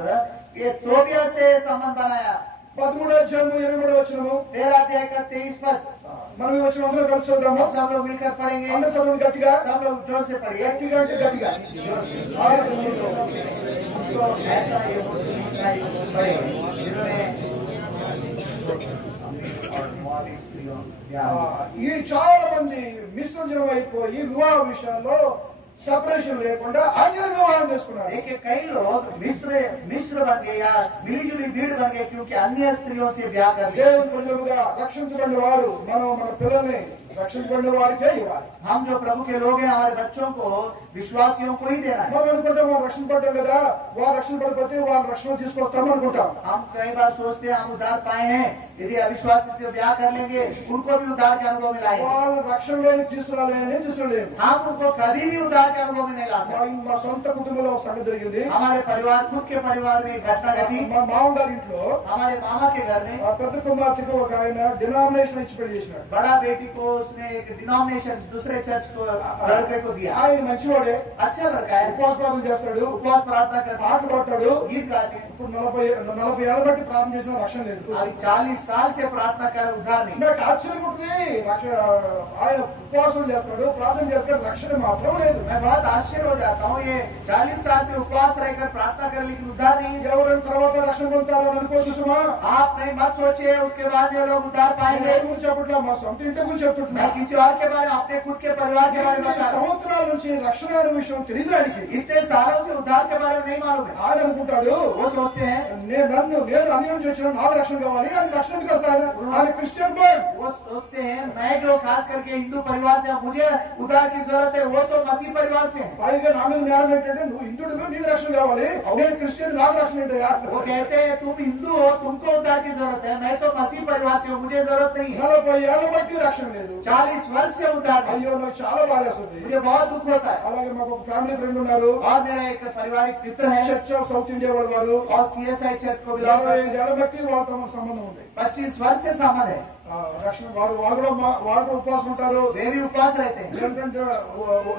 ये तोबिया से संबंध बनाया। 13 అధ్యాయం 8 వచనము. 13 अध्याय का 23 पद, మనం ఈ వచనం అందరూ కలిసి చదువుదాము. हम सब लोग मिलकर पढ़ेंगे। అందరూ చదవండి గట్టిగా. सब लोग जोर से पढ़िए, గట్టిగా అంటే గట్టిగా. उसको ऐसा ये पढ़े जिन्होंने और मौली स्त्रियों ఈ చాలా మంది మిశ్రజనం అయిపోయి వివాహ విషయంలో సెపరేషన్ లేకుండా అన్యులు వివాహం చేసుకున్నారు. देखिए, कई लोग मिश्र बन गए या मिलीजुली भीड़ बन गए क्योंकि अन्य स्त्रियों से ब्याह कर लिए। దేవుని ప్రజలుగా రక్షించబడిన వారు మనం మన పిల్లల్ని రక్షించబడిన వారికే ఇవ్వాలి. हम जो प्रभु के लोग हैं, हमारे बच्चों को विश्वासियों को ही देना है। మనం అనుకుంటాం మనం రక్షణ పడ్డాం కదా, వారు రక్షణ పడిపోతే వాళ్ళు రక్షణ తీసుకొస్తాం అనుకుంటాం. हम कई बार सोचते हैं हम उद्धार पाए हैं, यदि अविश्वासी से ब्याह कर लेंगे उनको भी उद्धार के अनुभव में लाएंगे। వాళ్ళు రక్షణలోని తీసుకురాలేము. हम उनको कभी भी उद्धार के अनुभव में नहीं ला सकते। మా సొంత కుటుంబంలో ఒక సంగతి జరిగింది. हमारे परिवार, खुद के परिवार में एक घटना घटी। మా మామగారి ఇంట్లో हमारे मामा के घर में ఆ పెద్ద కుమార్తెకు ఒక ఆయన డినామినేషన్ ఇచ్చి పెళ్లి చేసినాడు. बड़ा बेटी को उसने एक डिनोमिनेशन दूसरे चर्च को लड़के को दिया। ఆయన మంచివాడే, अच्छा लड़का है, ఉపవాస ప్రార్థన చేస్తాడు, उपवास प्रार्थना करता, పాట పాడతాడు. गीत गाते। ఇప్పుడు 40 ఏళ్ళ బట్టి ప్రార్థన చేసిన రక్షణ లేదు. अभी 40 साल से प्रार्थना कर उद्धार नहीं। నాకు ఆశ్చర్యం ఉంటుంది. ఆయన ఉపవాసం చేస్తాడు, ప్రార్థన చేస్తాడు, రక్షణ మాత్రం లేదు. मैं बहुत आश्चर्य हो जाता हूँ, ये 40 साल से उपवास रहकर प्रार्थना कर लेकिन उद्धार नहीं। ఎవరైనా తర్వాత రక్షణ పొందుతారో అని అనుకోవచ్చు సుమా. आप नहीं मत सोचिए उसके बाद ये लोग उद्धार पाएंगे। నేను గురించి చెప్పట్లా, మా సొంత ఇంటి గురించి చెప్తున్నా. मैं किसी और के बारे में, अपने खुद के परिवार के बारे में बता रहा हूँ। సంవత్సరాల నుంచి రక్షణ అనే విషయం తెలియదు ఆయనకి. इतने सालों से उद्धार के बारे में नहीं मालूम है। ఆయన అనుకుంటాడు, वो सोचते हैं, నేను అన్యం నుంచి వచ్చిన నాకు రక్షణ కావాలి, ఆయన రక్షణ ఎందుకు వస్తాను, ఆయన క్రిస్టియన్ బాయ్. वो सोचते हैं मैं जो खास करके हिंदू परिवार से हूं, मुझे उद्धार की जरूरत है, वो तो मसीह परिवार से है। పైగా నా మీద నేరం ఏంటంటే నువ్వు హిందుడు నీకు రక్షణ కావాలి, నేను క్రిస్టియన్ నాకు రక్షణ ఏంటయ్యా. वो कहते हैं तुम हिंदू हो, तुमको उद्धार की जरूरत है, मैं तो मसीह परिवार से हूँ, मुझे जरूरत नहीं है। 40 ఏళ్ళ బట్టి రక్షణ లేదు. 40 वर्ष से उद्धार नहीं। అయ్యో నాకు చాలా బాధేస్తుంది. मुझे बहुत दुख होता है। అలాగే మాకు ఒక ఫ్యామిలీ ఫ్రెండ్ ఉన్నారు, और मेरा एक पारिवारिक मित्र है చర్చ్ ఆఫ్ సౌత్ ఇండియా వాళ్ళు వారు. और CSI चर्च को बिलोंग 45 ఏళ్ళ బట్టి వాళ్ళతో మాకు సంబంధం ఉంది. 25 वर्ष से संबंध है। రక్షణ వారు కూడా ఉపవాసం ఉంటారు. वे भी उपवास रहते हैं,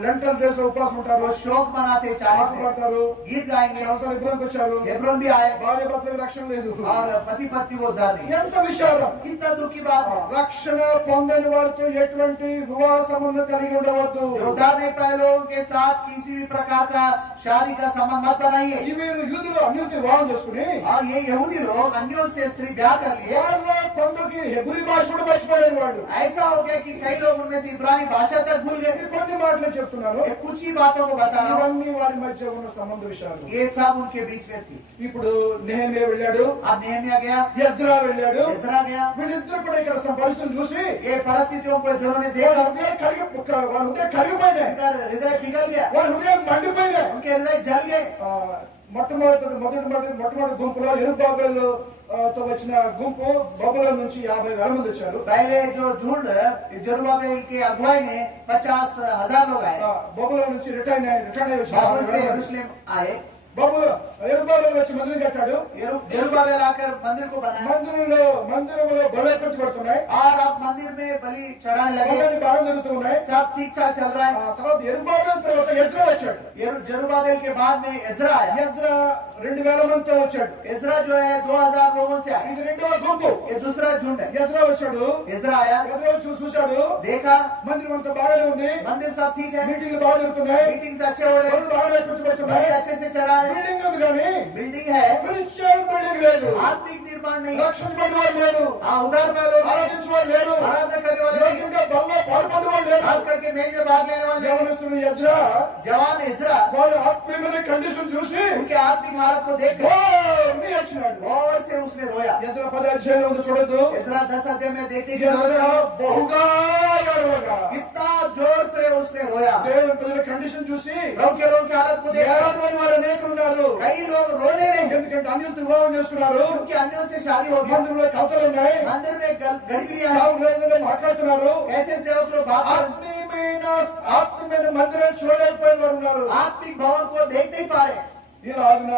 లెంటల్ డేస్ లో ఉపవాసం ఉంటారు. वो शोक मनाते, 40 में పాడతారు, गीत गाएंगे। సంవత్సరాలు ఇబ్బందికి వచ్చారు. हेब्रोन भी आए భార్య భర్తలకు రక్షణ లేదు. और पति पत्नी को उद्धार नहीं। ఎంత విషాదం. कितना दुख की बात है। రక్షణ పొందని వారితో ఎటువంటి వివాహ సంబంధం కలిగి ఉండవద్దు. जो उद्धार नहीं पाए लोगों के साथ किसी भी प्रकार का शादी का संबंध मत बनाइए। ఈ వీరు యూదులు అన్యులతో వివాహం చేసుకుని और ये यहूदी लोग अन्यों से स्त्री ब्याह कर लिए। వాళ్ళ కొందరికి హెబ్రీ భాష కూడా మర్చిపోయారు వాళ్ళు. ऐसा हो गया कि कई लोग उनमें से इब्रानी भाषा तक भूल गए। కొన్ని మాటలే చెప్తున్నాను. ये कुछ ही बातों को बता रहा हूँ, ఇవన్నీ వారి మధ్య ఉన్న సంబంధ విషయాలు. ये सब उनके बीच में थी। ఇప్పుడు నెహెమ్యా వెళ్ళాడు, अब नेहम्या गया, ఎజ్రా వెళ్ళాడు. इज़रा गया। వీళ్ళిద్దరు కూడా ఇక్కడ పరిస్థితులు చూసి ये परिस्थितियों को इधरों ने వాళ్ళ देखा, హృదయం కరిగిపోయినాయి, उनका हृदय पिघल गया, వాళ్ళ హృదయం మండిపోయినాయి. उनके हृदय जल गए। మొట్టమొదటి గుంపులో యెరుబాబెలు తో వచ్చిన గుంపు బబులోను నుంచి 50,000 మంది వచ్చారు. पहले जो झुंड जरुब्बाबेल की अगुवाई में 50,000 लोग आए. బబులోను నుంచి రిటర్న్ అయ్యి बाबुल से వచ్చిన यरूशलेम आए. యెరుబాబెలు వచ్చి మందిరం కట్టాడు. जरुब्बाबेल आकर मंदिर को बनाया. మందిరంలో బలి అర్పించబడుతున్నాయి. और अब मंदिर में बलि चढ़ाने लगे. బాగా జరుగుతూ ఉన్నాయి. सब ठीक ठाक चल रहा है. తర్వాత యెరుబాబెలు తర్వాత ఎజ్రా వచ్చాడు. जरुब्बाबेल के बाद में एजरा आया. ఎజ్రా 2,000 మందితో వచ్చాడు. एजरा जो है 2,000 लोगों से आया. ఇది రెండవ గుంపు. ये दूसरा झुंड है. ఎజ్రా వచ్చాడు. एजरा आया. ఎజ్రా వచ్చి చూశాడు. देखा మందిరం అంతా బాగానే ఉంది. मंदिर सब ठीक है. మీటింగ్లు బాగా జరుగుతున్నాయి. मीटिंग्स अच्छे हो रहे हैं. బలులు బాగా అర్పించబడుతున్నాయి. बलि अच्छे से चढ़ा रहे हैं. బిల్డింగ్ ఉంది కానీ बिल्डिंग है. స్పిరిచువల్ బిల్డింగ్ లేదు. आत्मिक निर्माण नहीं. రక్షించబడిన వారు లేరు. उदार में लोग ఆరాధించే వారు లేరు. आराधना करने वाले नहीं. ఇంకా బల్లో పాల్పొందే వారు లేరు. खास करके मेज में भाग लेने वाले యవనస్తుడు ఎజ్రా जवान एजरा వాళ్ళ ఆత్మీయమైన కండిషన్ చూసి उनके आत्मिक हालत को देख ఓర్ని వచ్చినాడు. और से उसने रोया. ఎజ్రా 10 అధ్యాయంలో ఉంది చూడొద్దు. एजरा 10 अध्याय में देखने की ఎజ్రా जरूरत है. బహుగా ఏడవగా कितना जोर से उसने रोया. దేవుని ప్రజల కండిషన్ చూసి प्रभु के लोगों की हालत को देख ఏడవని వారు అనేకులు ఉన్నారు. कई लोग रोने रहे ఎందుకంటే అన్యులతో వివాహం చేసుకున్నారు. क्योंकि अन्यों से शादी हो गई. మందిరంలో కవతలు ఉన్నాయి. मंदिर में गड़बड़ियां हैं. సావులు మాట్లాడుతున్నారు. ऐसे सेवक लोग बात कर ఆత్మీయమైన మందిరం చూడలేకపోయిన వారు ఉన్నారు. आत्मिक भवन को देख नहीं पा रहे. ఇలాగిన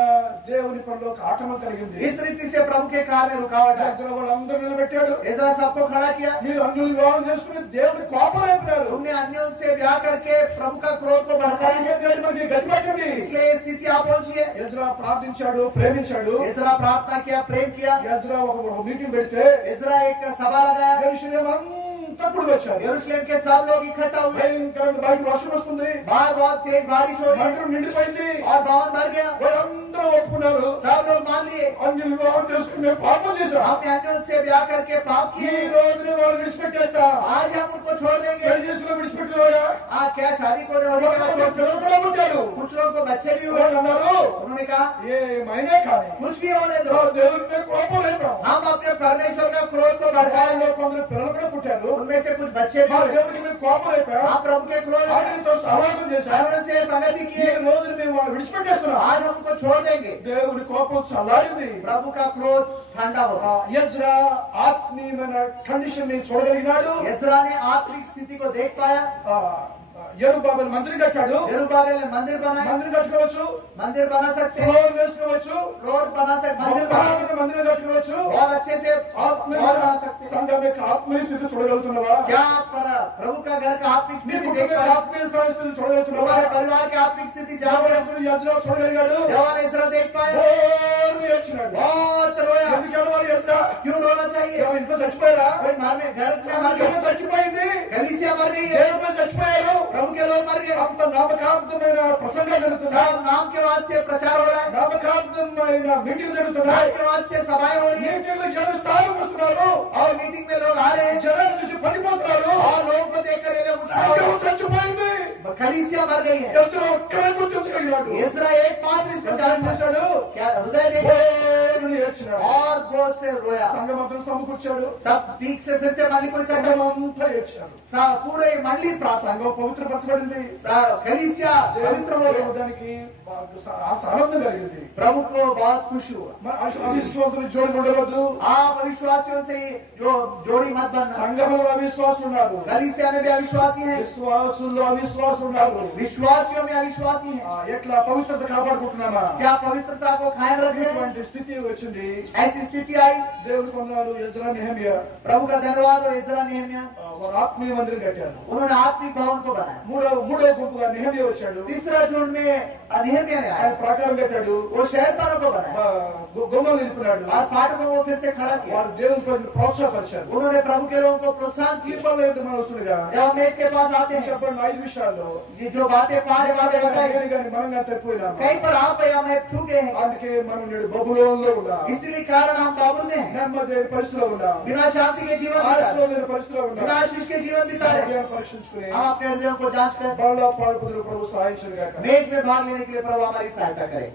దేవుని పనిలో ఒక ఆటంకం కలిగింది. इस रीति से प्रभु के कार्य में रुकावट है. ఎజ్రా వాళ్ళందరూ నిలబెట్టాడు. एजरा सबको खड़ा किया. మీరు అన్యులు వివాహం చేసుకుని దేవుని కోపం రేపినారు. तुमने अन्यों से ब्याह करके प्रभु का क्रोध को भड़काया. అందుకే దేవుడు మనకి గతి పట్టింది. इसलिए ये स्थिति आप पहुंची है. ఎజ్రా ప్రార్థించాడు, ప్రేమించాడు. एजरा प्रार्थना किया, प्रेम किया. ఎజ్రా ఒక మీటింగ్ పెడితే एजरा एक सभा लगाया. యెరూషలేం అంతా కూడి వచ్చారు. यरूशलेम के सब लोग इकट्ठा हुए. భయంకరమైన బయట వర్షం వస్తుంది. बाहर बहुत तेज बारिश हो रही మందిరం నిండిపోయింది. और भवन भर गया. వాళ్ళందరూ ఒప్పుకున్నారు. सब लोग मान लिए అన్యులు వివాహం చేసుకుని మేము పాపం చేశాం. हमने अन्यों से ब्याह करके पाप ఈ किए. రోజునే వాళ్ళు విడిచిపెట్టేస్తా. आज हम उनको छोड़ देंगे. పెళ్లి చేసుకుని విడిచిపెట్టినవాడా? क्या शादी को नहीं होने का छोड़ सकते? పిల్లలు కూడా పుట్టారు. कुछ लोगों को बच्चे भी हुए. వాళ్ళు అన్నారు उन्होंने कहा ఏమైనా కానీ कुछ भी होने दो, దేవుని మీద కోపం లేపాం. हम अपने परमेश्वर का क्रोध को भड़काए. వాళ్ళలో కొందరు పిల్లలు కూడా పుట్టారు. उनमें से कुछ बच्चे भी మా हुए. దేవునికి మీద కోపం లేపాం. हम प्रभु के क्रोध వాటితో సహవాసం చేశాం. अन्यों से संगति ఈ किए. రోజున మేము వాళ్ళు విడిచిపెట్టేస్తున్నాం. आज हम उनको छोड़ देंगे. దేవుని కోపం చల్లారింది. प्रभु का क्रोध ठंडा होगा. ఎజ్రా ఆత్మీయమైన కండిషన్ ని చూడగలిగినాడు. एजरा ने आत्मिक स्थिति को देख पाया. యెరుబాబెలు మందిరం కట్టాడు. जरुब्बाबेल ने मंदिर बनाया. మందిరం కట్టుకోవచ్చు. मंदिर बना सकते हैं. ఫ్లోర్ వేసుకోవచ్చు. रोड बना सकते, मंदिर बना सकते బ్రహ్మాండమైన మందిరం కట్టుకోవచ్చు. हैं. बहुत अच्छे से ఆత్మీయమైన बना सकते हैं. సంఘం యొక్క ఆత్మీయ స్థితి చూడగలుగుతున్నావా? क्या आप प्रभु का घर का आत्मिक నీ स्थिति కుటుంబ देख యొక్క पाए? ఆత్మీయ స్థితిని చూడగలుగుతున్నావా? तुम्हारे परिवार की आत्मिक स्थिति जान रहे हैं? యవనస్తుడు ఎజ్రా చూడగలిగాడు. जवान एजरा देख पाए. ఓర్ని వచ్చినాడు. बहुत रोया. ఎందుకు ఏడవాలి ఎజ్రా? क्यों रोना चाहिए? ఎవరు ఇంట్లో చచ్చిపోయారా? कोई मारने घर से मर ఎవరు गया. చచ్చిపోయింది? कलीसिया मर गई है. దేవుని మీద చచ్చిపోయారు. प्रभु के लोग मर गए. అంత నామకార్థమైన ప్రసంగాలు జరుగుతున్నాయి. सब नाम के वास्ते प्रचार हो रहा है. నామకార్థమైన మీటింగ్ नाम జరుగుతున్నాయి. के वास्ते सभाएं हो रही है. మీటింగ్లో జనం స్థానం వస్తున్నారు. और मीटिंग में लोग आ रहे हैं. జనాలు చూసి పడిపోతున్నారు. और लोगों को देखकर ये लोग సంఘం उत्साह- చచ్చిపోయింది. कलीसिया मर गई है. ఎదురు ఒక్కడే గుర్తించగలిగినాడు. एजरा एकमात्र इस ఎంత प्रकार ఏం చేశాడు? क्या हृदय देखा ఓర్ని ఏడ్చినాడు. और बोझ से रोया. సంఘం అంతా సమకూర్చాడు. सब ठीक से फिर से मंडली को इकट्ठा సంఘం అంతా ఏడ్చాడు. पूरे मंडली प्रार्थना. సంఘం పవిత్రపరచబడింది. कलीसिया पवित्र हो गया. దానికి ఆనందం కలిగింది. प्रभु को बहुत खुशी हुआ. అవిశ్వాసులు జోడి ఉండవద్దు. आप अविश्वासियों से जो जोड़ी मत बनना. సంఘంలో అవిశ్వాసులు ఉన్నారు. कलीसिया में भी अविश्वासी हैं. విశ్వాసుల్లో అవిశ్వాసులు ఉన్నారు. विश्वासियों में अविश्वासी हैं. ఎట్లా పవిత్రత కాపాడుకుంటున్నామా? क्या पवित्रता को कायम रखें? ఇటువంటి స్థితి వచ్చింది. ऐसी स्थिति आई. దేవుడు కొన్నాడు ఎజ్రా నెహెమియా प्रभु का धन्यवाद हो. एजरा नेहमिया వారు ఆత్మీయ మందిరం కట్టారు. उन्होंने आत्मिक भवन को बनाया. మూడో గుంపుగా నెహెమియా వచ్చాడు. तीसरा झुंड में नेहमिया ने ఆయన आया. ప్రాకారం కట్టాడు. वो शहरपालों को बनाया గుమ్మలు నిలిపినాడు. और फाटकों को फिर से खड़ा किया. వారు దేవుని ప్రజలను ప్రోత్సాహపరిచారు. उन्होंने प्रभु के लोगों को प्रोत्साहन किया. దీపాలు అయితే మనం వస్తుందిగా जब हम एक के पास आते हैं, చెప్పండి 5 విషయాల్లో ये जो बातें पांच बातें बताई, కానీ మనం తప్పిపోయినాము. कहीं पर आप या मैं चूके हैं. అందుకే మనం నేడు బబులోనులో ఉన్నాం. इसीलिए कारण हम बाबुल में हैं. నెమ్మది పరిస్థితిలో ఉన్నాం. बिना शांति के जीवन बिता रहे हैं. ఆశ్చర్యమైన పరిస్థితిలో ఉన్నాం. बिना आशीष के जीवन बिता रहे हैं. హృదయాన్ని పరీక్షించుకుని हम अपने हृदयों को जांच कर బలలో పాల్పొందులు ప్రభు సహాయించును గాక. मेज में भाग लेने के लिए प्रभु हमारी सहायता करे.